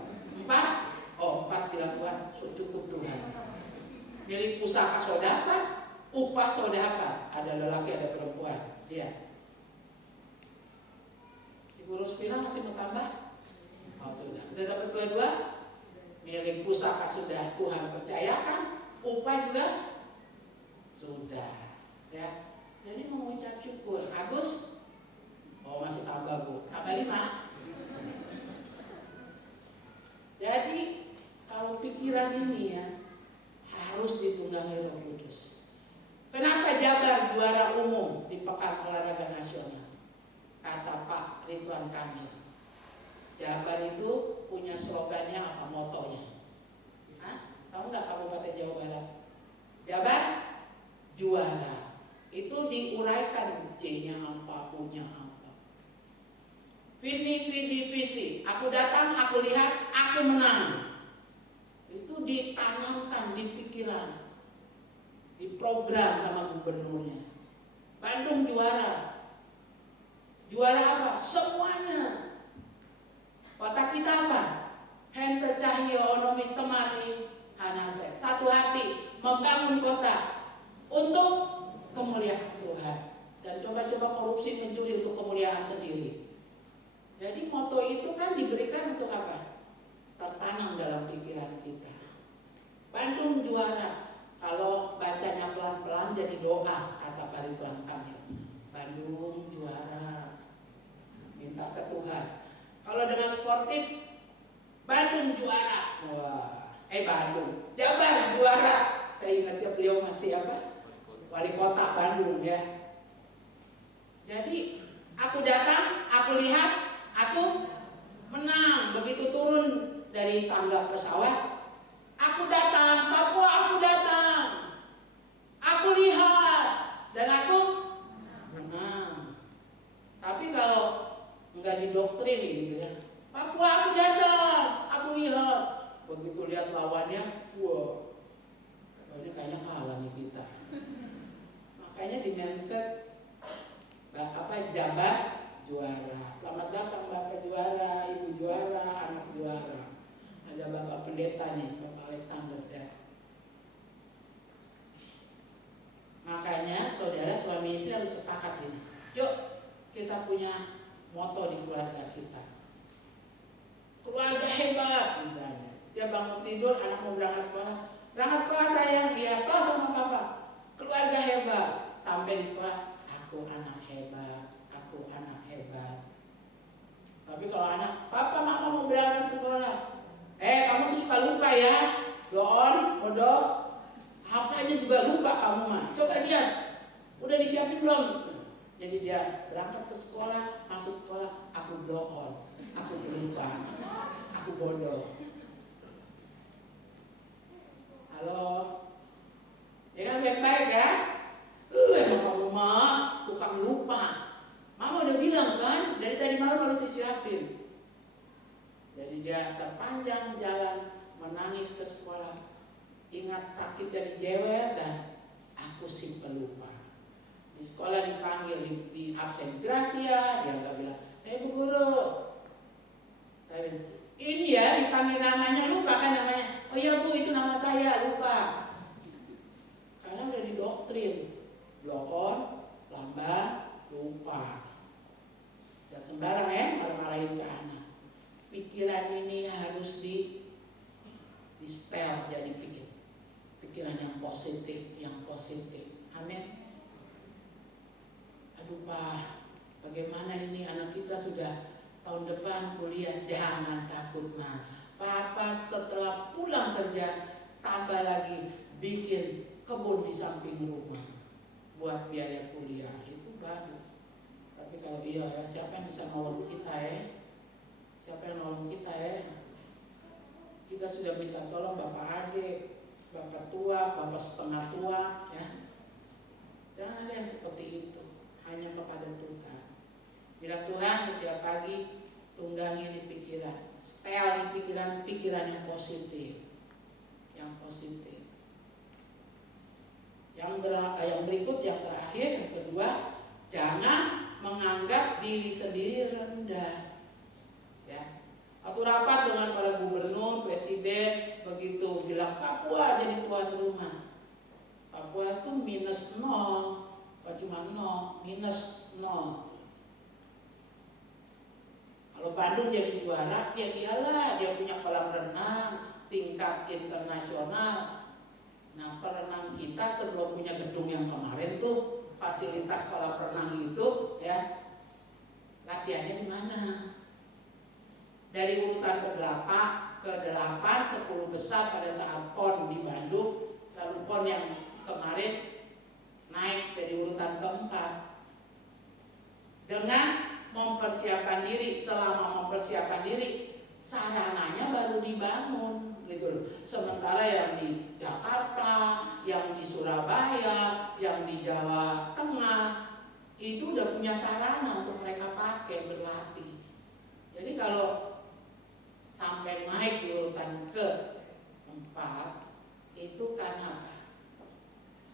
4 bilang Tuhan, cukup Tuhan. Milik pusaka saudara, upah saudara, ada lelaki ada perempuan. Iya. Ibu Rospina masih mau tambah? Oh sudah dapat dua-dua. Milik pusaka sudah Tuhan percayakan, upah juga sudah. Ya. Jadi mengucap syukur. Agus, oh masih tambah Bu, tambah 5. Jadi kalau pikiran ini ya harus ditunggangi Roh Kudus. Kenapa Jabar juara umum di Pekan Olahraga Nasional? Kata Pak Ridwan Kamil, Jabar itu punya slogannya apa, motonya? Tahu nggak Kabupaten Jawa Barat? Jabar juara. Itu diuraikan J-nya apa, U-nya apa. Vini visi. Aku datang, aku lihat, aku menang. Itu ditanamkan di pikiran, diprogram sama gubernurnya. Bandung juara. Juara apa? Semuanya. Kota kita apa? Hente Cahyo Onomi Temani Hanase. Satu hati membangun kota untuk kemuliaan Tuhan. Dan coba-coba korupsi mencuri untuk kemuliaan sendiri. Jadi moto itu kan diberikan untuk apa? Tertanam dalam pikiran kita. Bandung juara. Kalau bacanya pelan-pelan jadi doa, kata Pak Ridwan Kamil. Bandung juara. Minta ke Tuhan. Kalau dengan sportif, Bandung juara. Wah, Bandung. Jabar juara. Saya ingatnya beliau masih apa? Wali kota Bandung ya. Jadi aku datang, aku lihat, aku menang. Begitu turun dari tangga pesawat, aku datang, Papua aku datang, aku lihat, dan aku menang. Tapi kalau nggak didoktrin gitu ya, Papua aku datang, aku lihat, begitu lihat lawannya, wow, ini kayaknya kalah nih kita. Makanya di mindset Jabar juara. Selamat datang Bapak juara, Ibu juara, anak juara. Ada Bapak pendeta nih, Bapak Alexander ya. Makanya saudara suami istri harus sepakat ini. Yuk kita punya moto di keluarga kita. Keluarga hebat misalnya. Dia bangun tidur, anak mau berangkat sekolah. Berangkat sekolah sayang, iya toh sama papa. Keluarga hebat. Sampai di sekolah, aku anak hebat, aku anak hebat. Tapi kalau anak, papa mama mau berangkat sekolah. Kamu tuh suka lupa ya, doon, bodoh. Apanya juga lupa kamu mah. Coba lihat, udah disiapin belum? Jadi dia berangkat ke sekolah, masuk sekolah, aku doon, aku lupa, aku bodoh. Halo, rewel dan aku si pelupa. Di sekolah dipanggil di absen gracia, dia nggak bilang, Bu Guru. Ini ya dipanggil namanya lupa kan namanya. Oh iya Bu, itu nama saya, lupa. Karena udah didoktrin, blow on, lambat, lupa. Dan sembarang ya marah-marahin ke anak. Pikiran ini harus di setel jadi pikiran yang positif. Amin. Aduh Pak, bagaimana ini anak kita sudah tahun depan kuliah, jangan takut mah. Papa setelah pulang kerja tambah lagi bikin kebun di samping rumah buat biaya kuliah, itu baru. Tapi kalau iya ya, siapa yang bisa nolong kita ya? Siapa yang nolong kita ya? Kita sudah minta tolong bapak adik, bapak tua, bapak setengah tua ya. Jangan ada yang seperti itu, hanya kepada Tuhan. Bila Tuhan setiap pagi tunggangi di pikiran, setel di pikiran yang positif, Yang berikut, yang terakhir, yang kedua, jangan menganggap diri sendiri rendah. Ya, waktu rapat dengan para gubernur, presiden, begitu bilang Papua jadi tuan rumah. Papua itu minus 0, cuma 0, minus 0. Kalau Bandung jadi juara, ya iyalah dia punya kolam renang tingkat internasional. Nah perenang kita sebelum punya gedung yang kemarin tuh fasilitas kolam renang itu ya latihannya di mana? Dari urutan ke-8, 10 besar pada saat PON di Bandung, lalu PON yang kemarin naik dari urutan ke-4. Dengan mempersiapkan diri, selama mempersiapkan diri, sarananya baru dibangun gitu. Sementara yang di Jakarta, yang di Surabaya, yang di Jawa Tengah itu udah punya sarana untuk mereka pakai berlatih. Jadi kalau sampai naik di urutan ke-4 itu karena apa?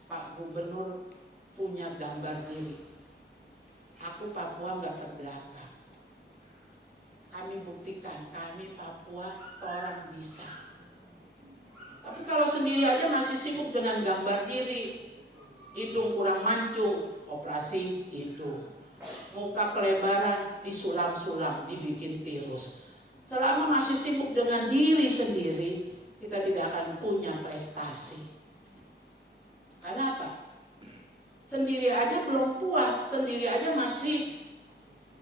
Pak Gubernur punya gambar diri. Aku Papua nggak terbelakang. Kami buktikan, kami Papua orang bisa. Tapi kalau sendiri aja masih sibuk dengan gambar diri, hidung kurang mancung, operasi hidung, muka kelebaran, disulam-sulam, dibikin tirus. Selama masih sibuk dengan diri sendiri, kita tidak akan punya prestasi. Karena apa? Sendiri aja belum puas, sendiri aja masih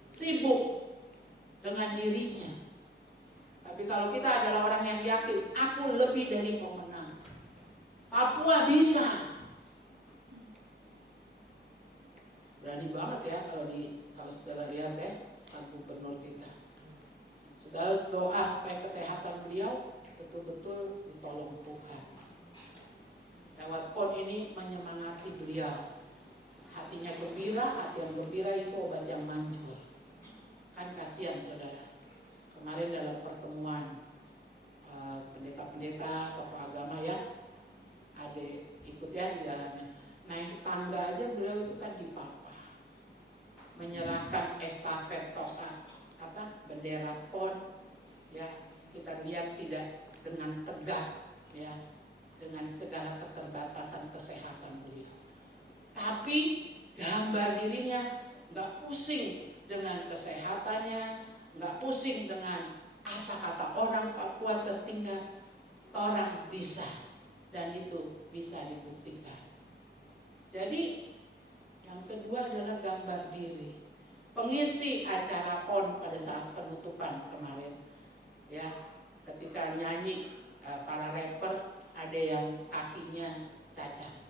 sibuk dengan dirinya. Tapi kalau kita adalah orang yang yakin, aku lebih dari pemenang. Papua bisa. Berani banget ya kalau saudara lihat ya, Pak Gubernur kita. Saudara doa supaya kesehatan beliau betul-betul ditolong Tuhan. Lewat PON ini menyemangati beliau. Hatinya gembira, hati yang gembira itu obat yang manjur. Kan kasihan saudara. Kemarin dalam pertemuan pendeta-pendeta tokoh agama ya, ada ikut ya di dalamnya. Naik tangga aja beliau itu kan dipapa, menyerahkan estafet total bendera PON ya, kita lihat tidak dengan tegak ya, dengan segala keterbatasan kesehatan beliau. Tapi gambar dirinya nggak pusing dengan kesehatannya, nggak pusing dengan apa kata orang Papua tertinggal, orang bisa, dan itu bisa dibuktikan. Jadi yang kedua adalah gambar diri. Pengisi acara PON pada saat penutupan kemarin, ya, ketika nyanyi para rapper ada yang kakinya cacat.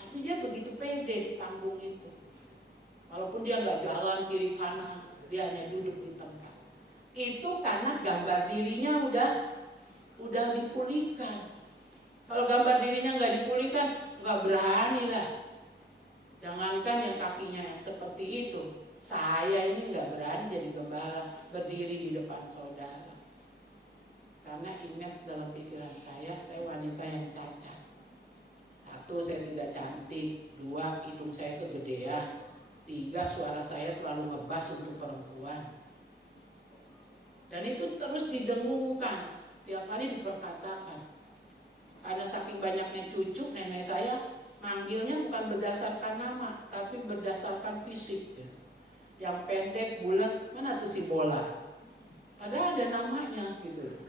Tapi dia begitu pede di panggung itu. Walaupun dia nggak jalan kiri kanan, dia hanya duduk di tempat. Itu karena gambar dirinya udah dipulihkan. Kalau gambar dirinya nggak dipulihkan, nggak berani lah. Jangankan yang kakinya seperti itu, saya ini nggak berani jadi gembala berdiri di depan saudara. Karena image dalam pikiran saya wanita yang cacat. 1, saya tidak cantik. 2, hidung saya kegedean. 3, suara saya terlalu ngebas untuk perempuan. Dan itu terus didengungkan, tiap hari diperkatakan. Karena saking banyaknya cucu, nenek saya manggilnya bukan berdasarkan nama, tapi berdasarkan fisik. Yang pendek, bulat, mana tuh si bola? Padahal ada namanya gitu.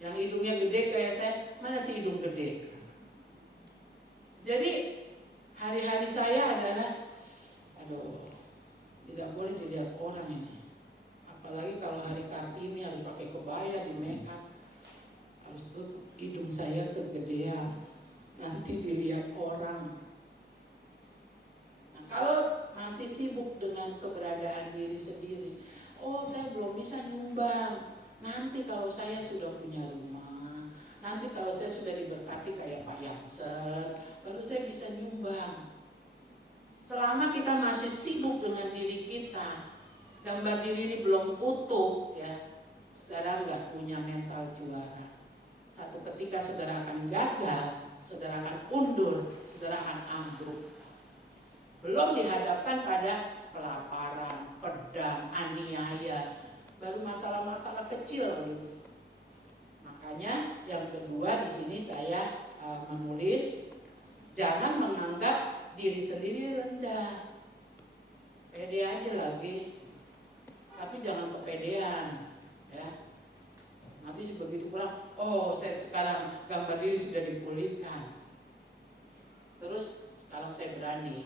Yang hidungnya gede kayak saya, mana si hidung gede? Jadi hari-hari saya adalah, aduh, tidak boleh dilihat orang ini. Apalagi kalau hari Kartini harus pakai kebaya, di make up, harus tutup hidung saya kegedean, nanti dilihat orang. Nah, kalau masih sibuk dengan keberadaan diri sendiri, oh saya belum bisa nyumbang. Nanti kalau saya sudah punya rumah, nanti kalau saya sudah diberkati kayak Pak Yamser, baru saya bisa nyumbang. Selama kita masih sibuk dengan diri kita, gambar diri ini belum utuh, ya, saudara nggak punya mental juara. Satu ketika saudara akan gagal, saudara akan undur, saudara akan ambruk. Belum dihadapkan pada kelaparan, pedang, aniaya, baru masalah-masalah kecil gitu. Makanya yang kedua di sini saya menulis, jangan menganggap diri sendiri rendah. Pede aja lagi, tapi jangan kepedean, ya. Nanti begitu pulang, oh saya sekarang gambar diri sudah dipulihkan. Terus sekarang saya berani,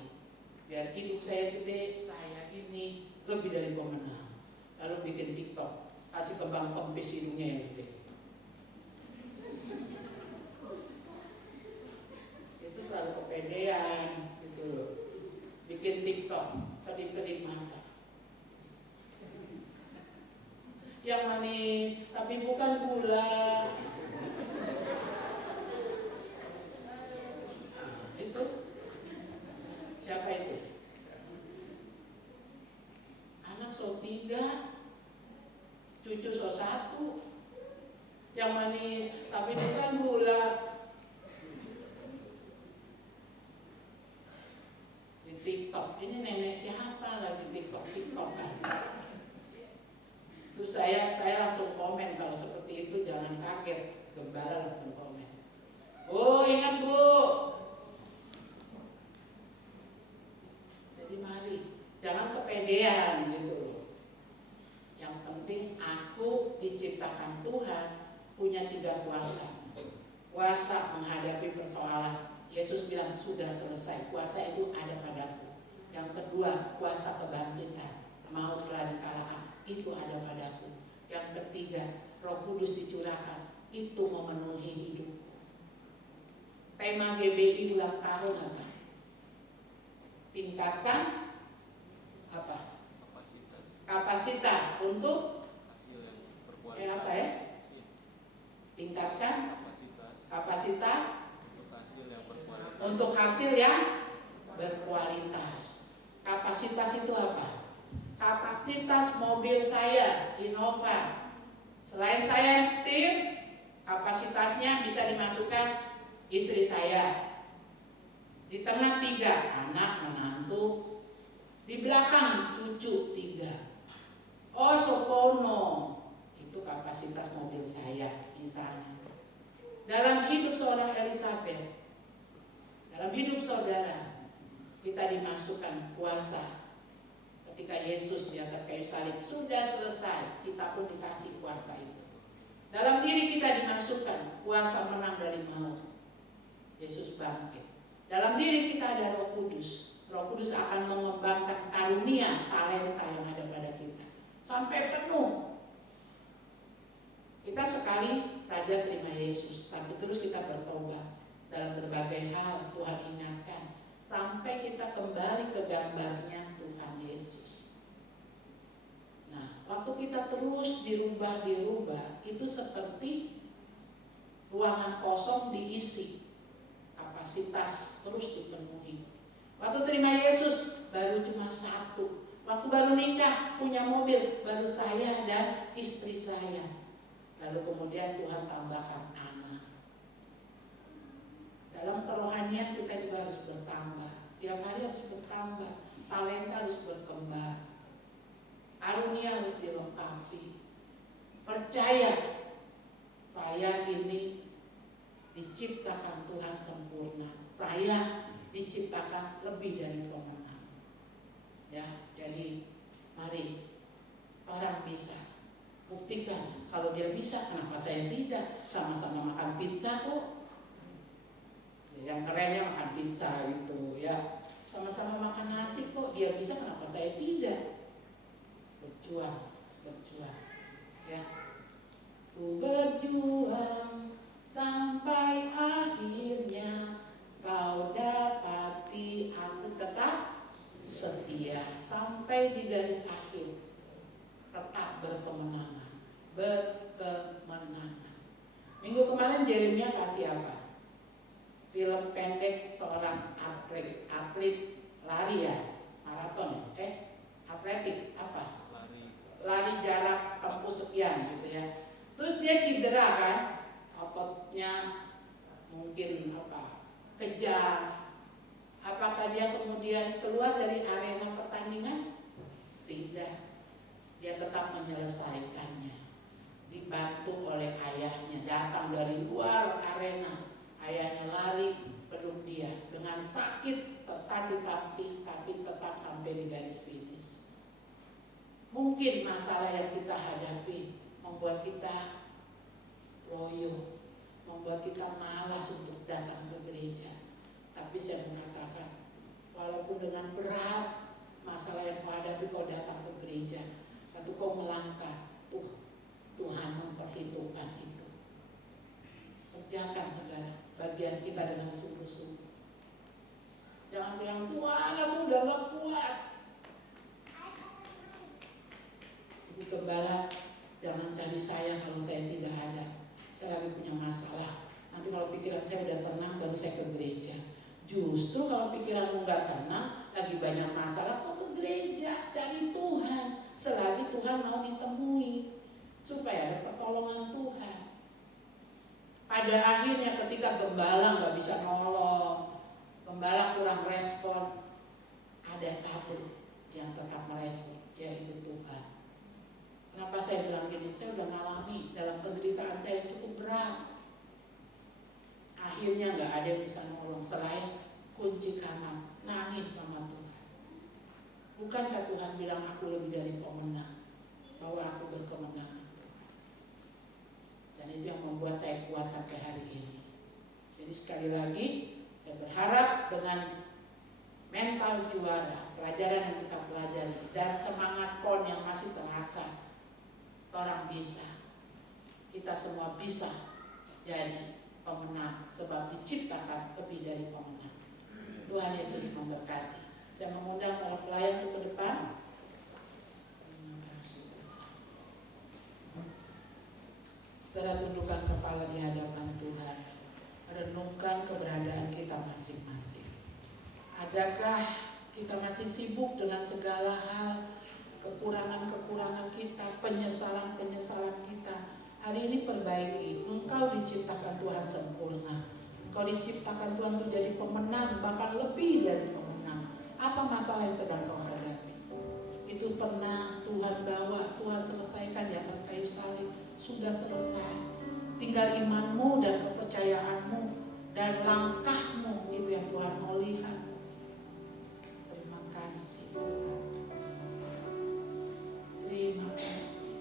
biar hidup saya gede, saya ini lebih dari pemenang. Lalu bikin TikTok, kasih kembang kempis hidungnya yang gede. Itu terlalu kepedean, gitu loh. Bikin TikTok, kedip-kedip mata. Yang manis, tapi bukan gula. Nah, itu siapa itu? Anak so 3, cucu so 1. Yang manis, tapi bukan gula. Di TikTok, ini nenek siapa lagi TikTok kan? Terus saya langsung komen, kalau seperti itu jangan kaget. Gembala langsung komen, oh ingat Bu. Jadi mari, jangan kepedean gitu. Yang penting aku diciptakan Tuhan punya 3 kuasa. Kuasa menghadapi persoalan. Yesus bilang sudah selesai, kuasa itu ada padaku. Yang kedua, kuasa kebangkitan, maut telah dikalahkan, itu ada padaku. Yang ketiga, Roh Kudus dicurahkan, itu memenuhi hidup. Tema GBI ulang tahun apa? Tingkatkan apa? Kapasitas untuk apa ya? Tingkatkan kapasitas untuk hasil yang berkualitas. Kapasitas itu apa? Kapasitas mobil saya Innova, selain saya setir, kapasitasnya bisa dimasukkan istri saya, di tengah 3 anak menantu, di belakang cucu 3. Oh sopono, itu kapasitas mobil saya misalnya. Dalam hidup seorang Elizabeth, dalam hidup saudara, kita dimasukkan kuasa. Ketika Yesus di atas kayu salib sudah selesai, kita pun dikasih kuasa itu. Dalam diri kita dimasukkan kuasa menang dari maut. Yesus bangkit. Dalam diri kita ada Roh Kudus. Roh Kudus akan mengembangkan karunia, talenta yang ada pada kita sampai penuh. Kita sekali saja terima Yesus, tapi terus kita bertobat. Dalam berbagai hal Tuhan ingatkan, sampai kita kembali ke gambarnya Tuhan Yesus. Nah, waktu kita terus dirubah, itu seperti ruangan kosong diisi, kapasitas terus dipenuhi. Waktu terima Yesus baru cuma 1. Waktu baru nikah punya mobil baru saya dan istri saya. Lalu kemudian Tuhan tambahkan anak. Dalam kerohanian harus bertambah, talenta harus berkembang, karunia harus dilengkapi. Percaya, saya ini diciptakan Tuhan sempurna. Saya diciptakan lebih dari pemenang. Ya, jadi mari orang bisa buktikan kalau dia bisa, kenapa saya tidak? Sama-sama makan pizza kok. Yang kerennya makan pizza itu ya. Sama-sama makan nasi kok, dia bisa, kenapa saya tidak? Berjuang ya. Ku berjuang sampai akhirnya kau dapati aku tetap setia sampai di garis akhir, tetap berkemenangan. Minggu kemarin Jeremia kasih apa? Film pendek seorang atlet lari ya, maraton atletik apa? Lari jarak tempuh sekian gitu ya. Terus dia cedera kan, ototnya mungkin kejang. Apakah dia kemudian keluar dari arena pertandingan? Tidak. Dia tetap menyelesaikannya. Dibantu oleh ayahnya, datang dari luar arena. Ayahnya lari peluk dia dengan sakit, tertatih-tatih, tapi tetap sampai di garis finish. Mungkin masalah yang kita hadapi membuat kita loyo, membuat kita malas untuk datang ke gereja. Tapi saya mengatakan, walaupun dengan berat masalah yang kau hadapi, kau datang ke gereja, waktu kau melangkah, Tuhan memperhitungkan itu. Kerjakan saudara bagian kita dengan sungguh-sungguh. Jangan bilang, Tuhan aku udah gak kuat. Ibu Gembala, jangan cari saya kalau saya tidak ada. Saya lagi punya masalah. Nanti kalau pikiran saya udah tenang baru saya ke gereja. Justru kalau pikiranmu gak tenang, lagi banyak masalah, kok ke gereja, cari Tuhan. Selagi Tuhan mau ditemui, supaya ada pertolongan Tuhan. Pada akhirnya ketika gembala gak bisa nolong, gembala kurang respon, ada satu yang tetap merespon, yaitu Tuhan. Kenapa saya bilang gini? Saya udah ngalami dalam penderitaan saya cukup berat. Akhirnya gak ada yang bisa nolong selain kunci kamar, nangis sama Tuhan. Bukankah Tuhan bilang aku lebih dari pemenang, bahwa aku berkemenangan? Dan itu yang membuat saya kuat sampai hari ini. Jadi sekali lagi saya berharap dengan mental juara, pelajaran yang kita pelajari, dan semangat PON yang masih terasa, orang bisa, kita semua bisa jadi pemenang, sebab diciptakan lebih dari pemenang. Tuhan Yesus memberkati. Saya mengundang para pelayan untuk ke depan. Setelah tundukkan kepala di hadapan Tuhan, renungkan keberadaan kita masing-masing. Adakah kita masih sibuk dengan segala hal, kekurangan-kekurangan kita, penyesalan-penyesalan kita? Hari ini perbaiki. Engkau diciptakan Tuhan sempurna. Engkau diciptakan Tuhan untuk jadi pemenang, bahkan lebih dari pemenang. Apa masalah yang sedang kau hadapi? Itu pernah Tuhan bawa, Tuhan selesaikan di atas kayu salib. Sudah selesai. Tinggal imanmu dan kepercayaanmu dan langkahmu, itu yang Tuhan mau lihat. Terima kasih Tuhan. Terima kasih.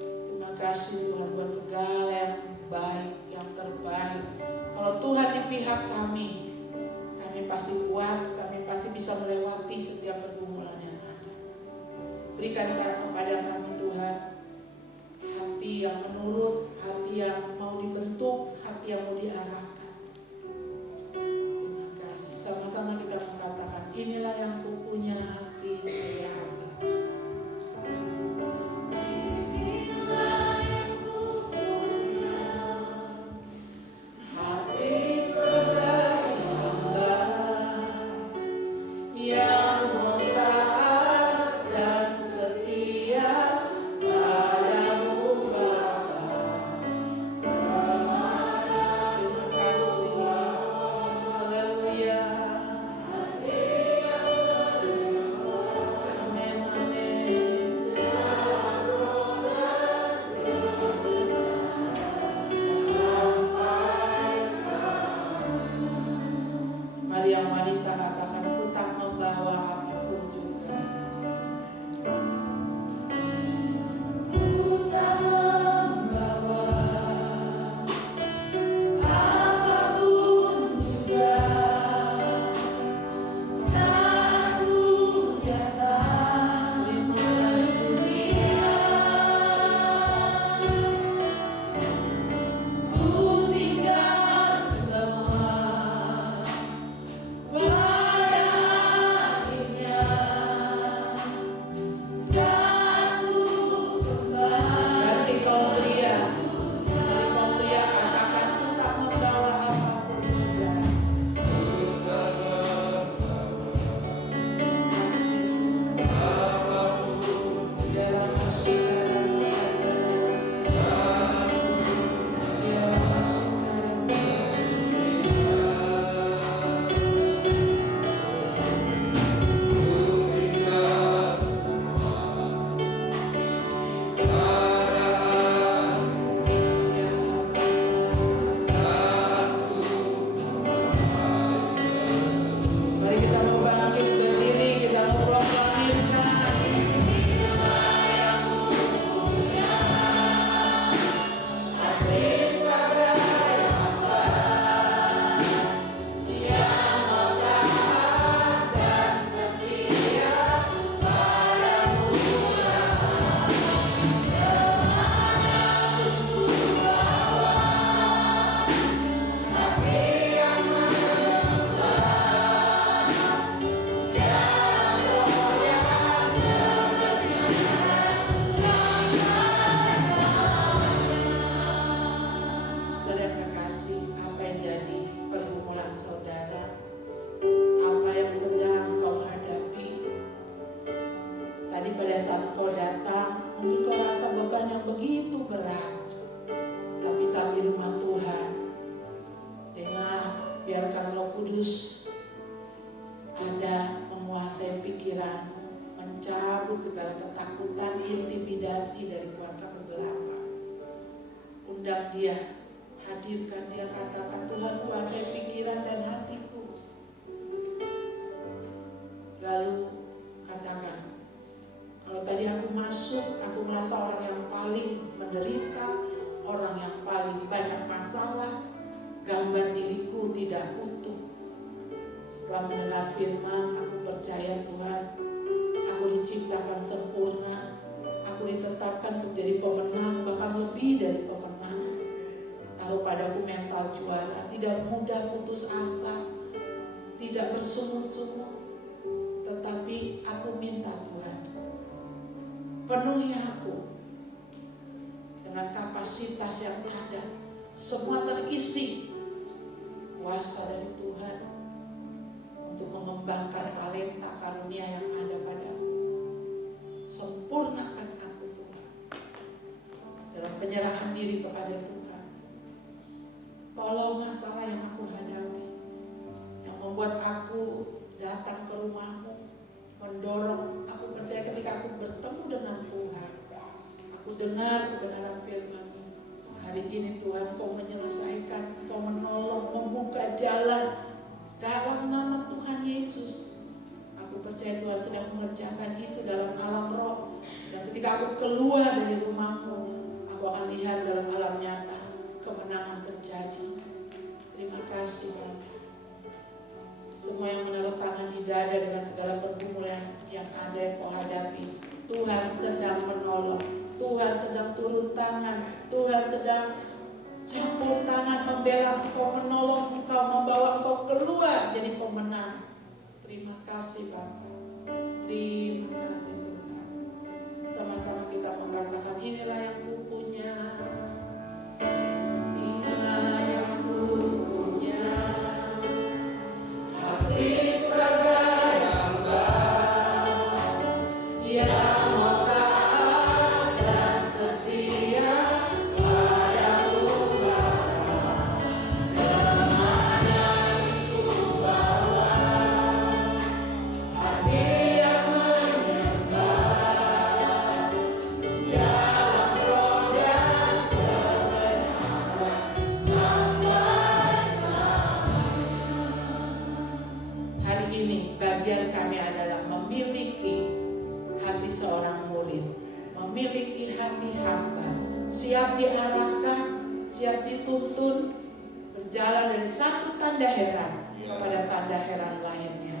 Terima kasih Tuhan buat segala yang baik, yang terbaik. Kalau Tuhan di pihak kami pasti kuat, kami pasti bisa melewati setiap pergumulan yang ada. Berikan kepada kami Tuhan hati yang menurut, hati yang mau dibentuk, hati yang mau diarahkan. Terima kasih. Sama-sama kita mengatakan, inilah yang kupunya hati sebagai hamba. Biarkan Roh Kudus ada menguasai pikiranmu, mencabut segala ketakutan, intimidasi dari kuasa kegelapan. Undang dia, hadirkan dia, katakan, Tuhan kuasai pikiran dan hatiku. Lalu katakan, kalau tadi aku masuk, aku merasa orang yang paling menderita, orang yang paling banyak masalah, gambar diriku tidak utuh. Setelah mendengar firman, aku percaya Tuhan, aku diciptakan sempurna, aku ditetapkan untuk jadi pemenang, bahkan lebih dari pemenang. Taruh padaku mental juara, tidak mudah putus asa, tidak bersungut-sungut, tetapi aku minta Tuhan, penuhi aku dengan kapasitas yang ada, semua terisi kuasa dari Tuhan untuk mengembangkan talenta karunia yang ada padaku. Sempurnakan aku Tuhan dalam penyerahan diri kepada Tuhan. Tolong masalah yang aku hadapi, yang membuat aku datang ke rumahmu, mendorong aku percaya ketika aku bertemu dengan Tuhan, aku dengar kebenaran firman-Mu. Hari ini Tuhan, Kau menyelesaikan, Kau menolong, membuka jalan dalam nama Tuhan Yesus. Aku percaya Tuhan sedang mengerjakan itu dalam alam roh. Dan ketika aku keluar dari rumahmu, aku akan lihat dalam alam nyata kemenangan terjadi. Terima kasih Bapak. Semua yang menaruh tangan di dada dengan segala pergumulan yang ada yang kau hadapi, Tuhan sedang menolong, Tuhan sedang turun tangan, Tuhan sedang campur tangan membela engkau, menolong engkau, membawa engkau keluar jadi pemenang. Terima kasih Bapak. Terima kasih Tuhan. Sama-sama kita mengatakan, inilah yang kupunya. Inilah yang kupunya. Hati sebagai hamba yang mau taat dan setia padamu Bapa. Kemana ku bawa, hati yang menyembah dalam roh dan kebenaran sampai selamanya. Hari ini bagian kami adalah memiliki hati seorang murid, memiliki hati hamba, siap diarahkan, siap dituntun, berjalan dari satu tanda heran kepada tanda heran lainnya.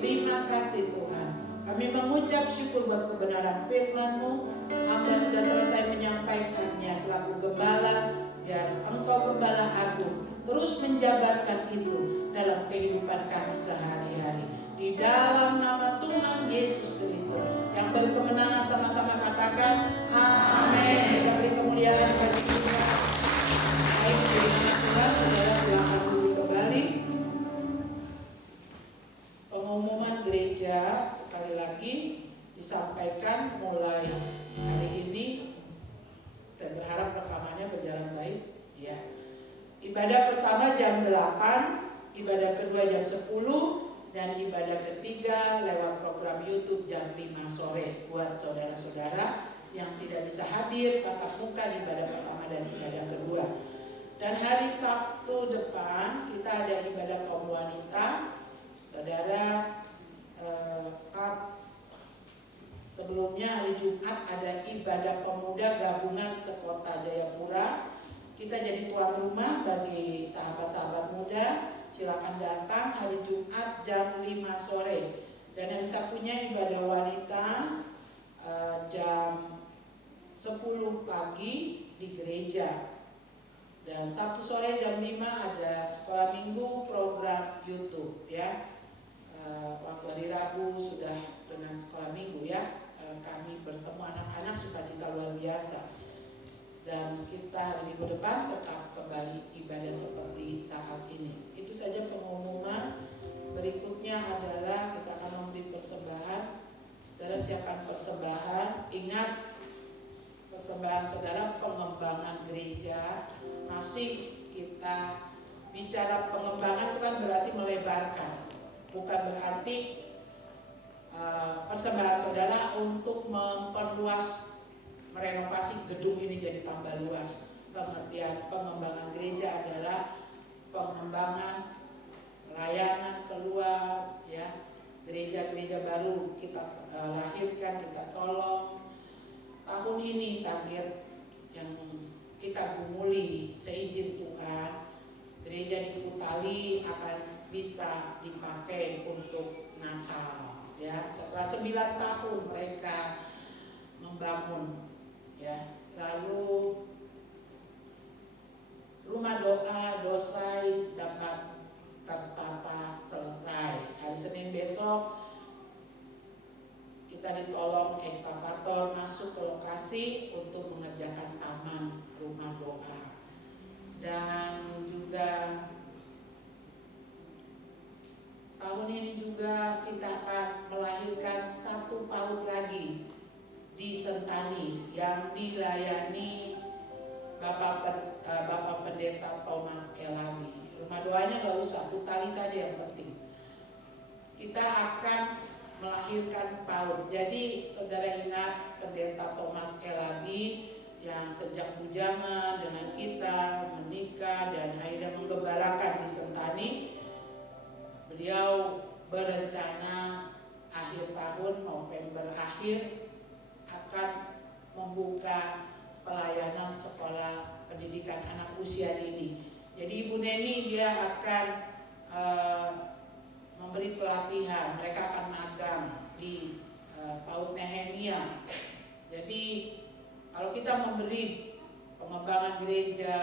Terima kasih Tuhan. Kami mengucap syukur buat kebenaran firman-Mu. Hamba sudah selesai menyampaikannya selaku gembala, biar Engkau gembala agung terus menjabarkan itu dalam kehidupan kami sehari-hari. Di dalam nama Tuhan Yesus Kristus yang berkemenangan, sama-sama katakan amin. Kita beri kemuliaan bagi Tuhan. Baik, dari nama Tuhan, saudara silakan duduk kembali. Pengumuman gereja sekali lagi disampaikan mulai hari ini. Saya berharap rekamannya berjalan baik. Ya. Ibadah pertama jam 8, ibadah kedua jam 10, dan ibadah ketiga lewat program YouTube jam 5 sore. Buat saudara-saudara yang tidak bisa hadir tatap muka di ibadah pertama dan ibadah kedua. Dan hari Sabtu depan kita ada ibadah kaum wanita. Saudara, sebelumnya hari Jumat ada ibadah pemuda gabungan sekota Jayapura. Kita jadi tuan rumah bagi sahabat-sahabat muda. Silakan datang hari Jumat jam 5 sore. Dan hari Sabtunya ibadah wanita jam 10 pagi di gereja. Dan Sabtu sore jam 5 ada sekolah minggu program YouTube ya. Waktu hari Rabu sudah dengan sekolah minggu ya. Kami bertemu anak-anak sukacita luar biasa. Dan kita hari minggu depan tetap kembali ibadah seperti saat ini. Itu saja pengumuman. Berikutnya adalah kita akan memberi persembahan. Saudara siapkan persembahan. Ingat, persembahan saudara pengembangan gereja. Masih kita bicara pengembangan itu kan melebarkan. Bukan berarti persembahan saudara untuk memperluas, merenovasi gedung ini jadi tambah luas. Pengertian pengembangan gereja adalah pengembangan layanan keluar, ya, gereja-gereja baru kita lahirkan, kita tolong. Tahun ini target yang kita gumuli seizin Tuhan, gereja di Kutali akan bisa dipakai untuk Natal, ya. Setelah 9 tahun mereka membangun, ya. Lalu rumah doa Dosai dapat tertata selesai. Hari Senin besok kita ditolong ekskavator masuk ke lokasi untuk mengerjakan taman rumah doa. Dan juga tahun ini juga kita akan melahirkan 1 PAUD lagi di Sentani yang dilayani Bapak Pendeta Thomas Elami. Rumah doanya nggak usah, Kutali saja yang penting. Kita akan melahirkan PAUD. Jadi saudara ingat Pendeta Thomas Elami yang sejak bujangan dengan kita menikah dan akhirnya menggembalakan di Sentani. Beliau berencana akhir tahun, November akhir, akan membuka pelayanan sekolah pendidikan anak usia dini. Jadi Ibu Neni dia akan memberi pelatihan, mereka akan magang di PAUD Nehemia. Jadi kalau kita memberi pengembangan gereja,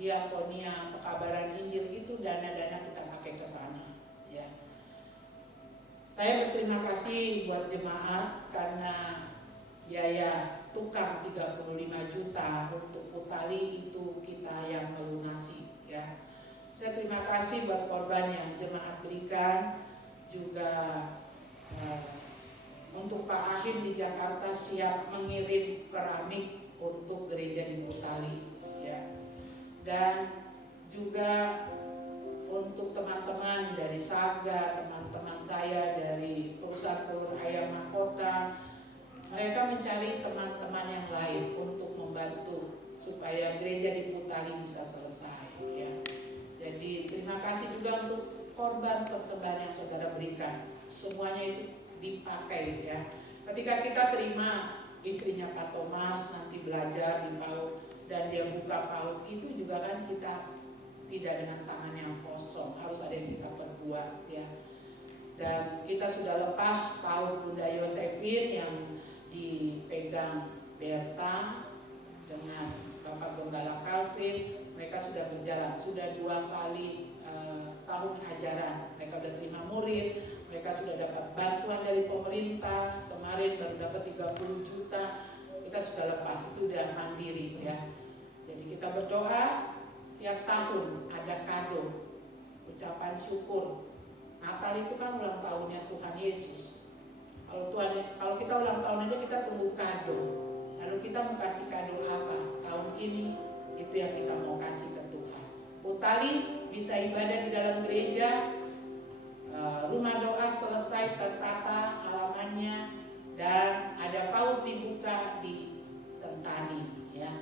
diakonia, pekabaran Injil, itu dana-dana kita pakai ke sana, ya. Saya berterima kasih buat jemaat karena biaya tukang 35 juta untuk Kutali itu kita yang melunasi, ya. Saya terima kasih buat korban yang jemaat berikan, juga untuk Pak Ahim di Jakarta siap mengirim keramik untuk gereja di Kutali, ya. Dan juga untuk teman-teman dari Saga, teman-teman saya dari perusahaan telur ayam mahkota, mereka mencari teman-teman yang lain untuk membantu supaya gereja di Kutali bisa selesai, ya. Jadi terima kasih juga untuk korban persembahan yang saudara berikan. Semuanya itu dipakai, ya. Ketika kita terima istrinya Pak Thomas nanti belajar di PAUD dan dia buka PAUD, itu juga kan kita tidak dengan tangan yang kosong, harus ada yang kita perbuat, ya. Dan kita sudah lepas PAUD Bunda Yosefin yang dipegang Berta dengan Bapak Gembala Calvin. Mereka sudah berjalan, sudah 2 kali tahun ajaran. Mereka sudah terima murid, mereka sudah dapat bantuan dari pemerintah. Kemarin baru dapat 30 juta. Kita sudah lepas, itu udah mandiri, ya. Jadi kita berdoa tiap tahun ada kado, ucapan syukur. Natal itu kan ulang tahunnya Tuhan Yesus. Kalau kita ulang tahun aja kita tunggu kado. Lalu kita mau kasih kado apa? Tahun ini itu yang kita mau kasih ke Tuhan. Kutali bisa ibadah di dalam gereja, rumah doa selesai tertata halamannya, dan ada PAUD dibuka di Sentani, ya,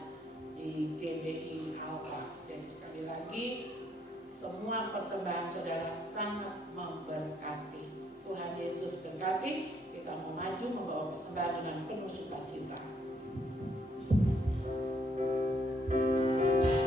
di GBI Alfa. Jadi sekali lagi semua persembahan saudara sangat memberkati. Tuhan Yesus berkati. Kita mau maju membawa persembahan dengan penuh sukacita. Yesus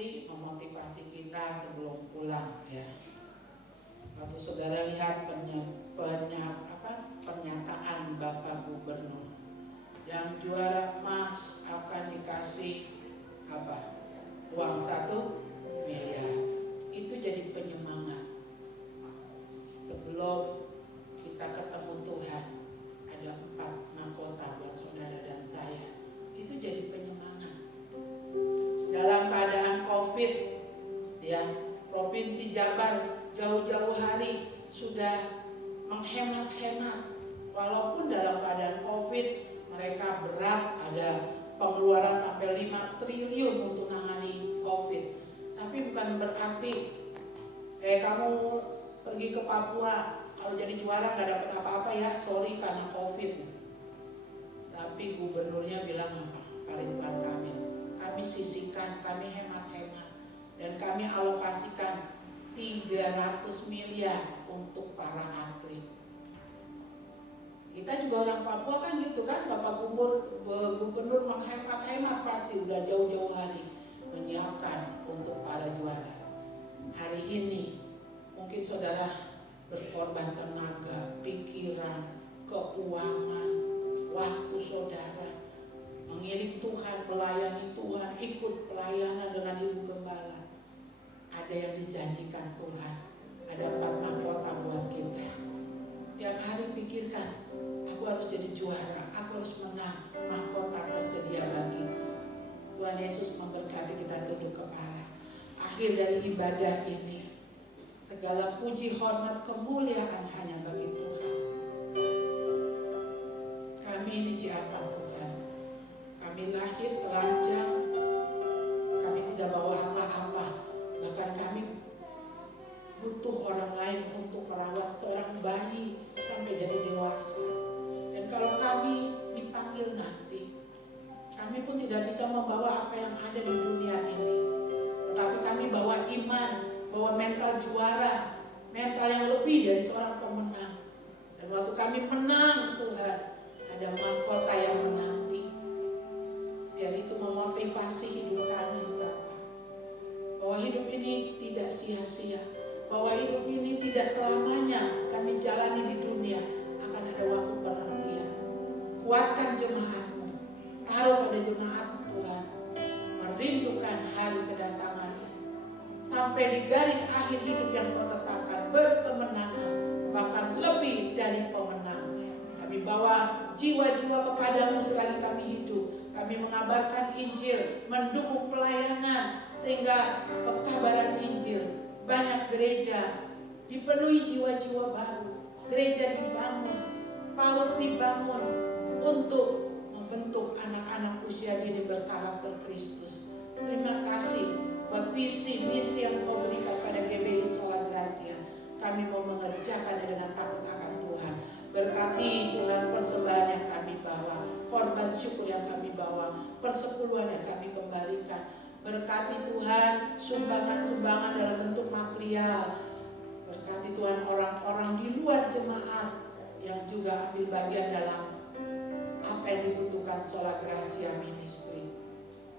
pasti memotivasi kita sebelum pulang ya. Waktu saudara lihat pernyataan Bapak Gubernur, yang juara emas akan dikasih uang 1 miliar. Itu jadi penyemangat. Sebelum kita ketemu Tuhan, ada 4 mahkota buat saudara dan saya. Itu jadi penyemangat. Dalam keadaan COVID ya, Provinsi Jabar jauh-jauh hari sudah menghemat-hemat. Walaupun dalam keadaan COVID mereka berat, ada pengeluaran sampai 5 triliun untuk menangani COVID. Tapi bukan berarti kamu pergi ke Papua kalau jadi juara gak dapat apa-apa ya, sorry karena COVID. Tapi gubernurnya bilang apa? Ridwan Kamil, kami sisihkan, kami hemat-hemat, dan kami alokasikan 300 miliar untuk para atlet. Kita juga orang Papua kan gitu kan, Bapak Gubernur menghemat-hemat, pasti udah jauh-jauh hari menyiapkan untuk para juara. Hari ini mungkin saudara berkorban tenaga, pikiran, keuangan, waktu saudara mengiring Tuhan, melayani Tuhan, ikut pelayanan dengan Ibu Gembala. Ada yang dijanjikan Tuhan, ada 4 mahkota buat kita. Tiap hari pikirkan, aku harus jadi juara, aku harus menang, mahkota tersedia bagiku. Tuhan Yesus memberkati, kita tunduk kepala. Akhir dari ibadah ini, segala puji, hormat, kemuliaan hanya bagi Tuhan. Kami ini siapa Tuhan? Kami lahir telanjang, kami tidak bawa apa-apa, bahkan kami butuh orang lain untuk merawat seorang bayi sampai jadi dewasa. Dan kalau kami dipanggil nanti, kami pun tidak bisa membawa apa yang ada di dunia ini, tetapi kami bawa iman, bawa mental juara, mental yang lebih dari seorang pemenang. Dan waktu kami menang Tuhan, ada mahkota yang menanti. Biar itu memotivasi hidup kami Bapak, bahwa hidup ini tidak sia-sia, bahwa hidup ini tidak selamanya kami jalani di dunia, akan ada waktu perhentian. Kuatkan jemaat-Mu, taruh pada jemaat Tuhan, merindukan hari kedatangan-Mu, sampai di garis akhir hidup yang Kau tetapkan, berkemenangan, bahkan lebih dari pemenang. Kami bawa jiwa-jiwa kepadamu selagi kami hidup. Kami mengabarkan Injil, mendukung pelayanan, sehingga pekabaran Injil, banyak gereja dipenuhi jiwa-jiwa baru, gereja dibangun, PAUD dibangun untuk membentuk anak-anak usia dini berkarakter Kristus. Terima kasih buat visi misi yang Kau berikan pada GBI Sola Gracia. Kami mau mengerjakannya dengan takut akan Tuhan. Berkati Tuhan persembahan yang kami bawa, korban syukur yang kami bawa, persepuluhan yang kami kembalikan. Berkati Tuhan sumbangan-sumbangan dalam bentuk material. Berkati Tuhan orang-orang di luar jemaat yang juga ambil bagian dalam apa yang dibutuhkan Sola Gracia Ministry.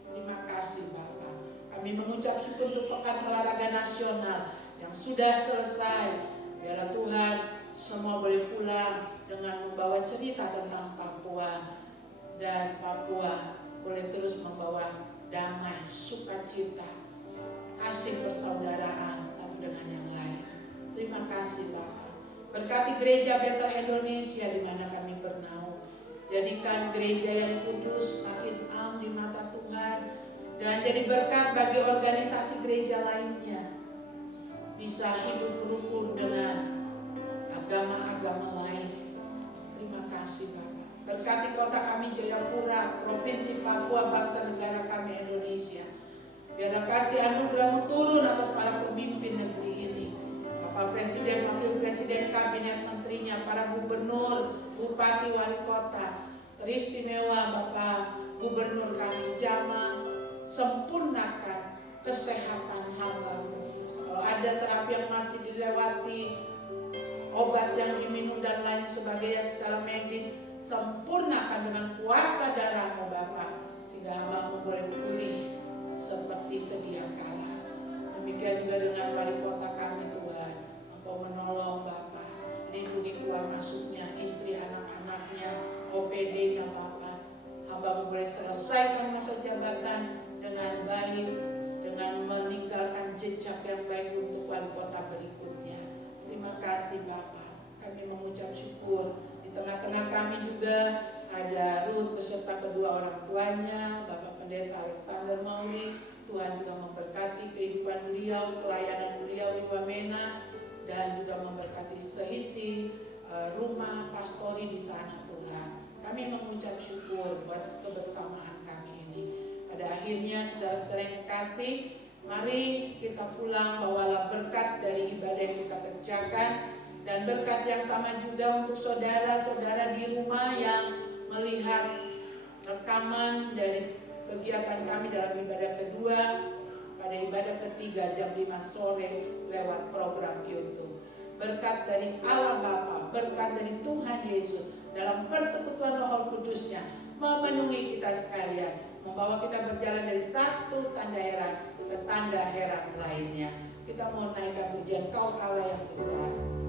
Terima kasih Bapak. Kami mengucap syukur untuk Pekan Olahraga Nasional yang sudah selesai. Biarlah Tuhan semua boleh pulang dengan membawa cerita tentang Papua, dan Papua boleh terus membawa damai, sukacita, kasih persaudaraan satu dengan yang lain. Terima kasih Bapak. Berkati gereja Bethel Indonesia di mana kami bernaung. Jadikan gereja yang kudus, makin am di mata Tuhan, dan jadi berkat bagi organisasi gereja lainnya. Bisa hidup rukun dengan agama-agama lain. Terima kasih Bapak. Berkati kota kami Jayapura, Provinsi Papua, bangsa negara kami Indonesia. Biarlah kasih anugerah-Mu turun atas para pemimpin negeri ini. Bapak Presiden, Wakil Presiden, Kabinet Menterinya, para gubernur, bupati, wali kota, teristimewa Bapak Gubernur kami, jamah, sempurnakan kesehatan hamba-Mu. Kalau ada terapi yang masih dilewati, obat yang diminum dan lain sebagainya secara medis, sempurnakan dengan kuasa darah-Mu Bapa, sehingga hamba-Mu boleh pulih seperti sedia kala. pelayanan beliau di Wamena, dan juga memberkati seisi rumah pastori di sana Tuhan. Kami mengucap syukur buat kebersamaan kami ini. Pada akhirnya saudara-saudara yang kekasih, mari kita pulang bawalah berkat dari ibadah yang kita kerjakan, dan berkat yang sama juga untuk saudara-saudara di rumah yang melihat rekaman dari kegiatan kami dalam ibadah kedua, pada ibadah ketiga jam 5 sore lewat program YouTube. Berkat dari Allah Bapa, berkat dari Tuhan Yesus dalam persekutuan Roh Kudusnya memenuhi kita sekalian, membawa kita berjalan dari satu tanda heran ke tanda heran lainnya. Kita mau naikkan pujian Kau Allah yang besar.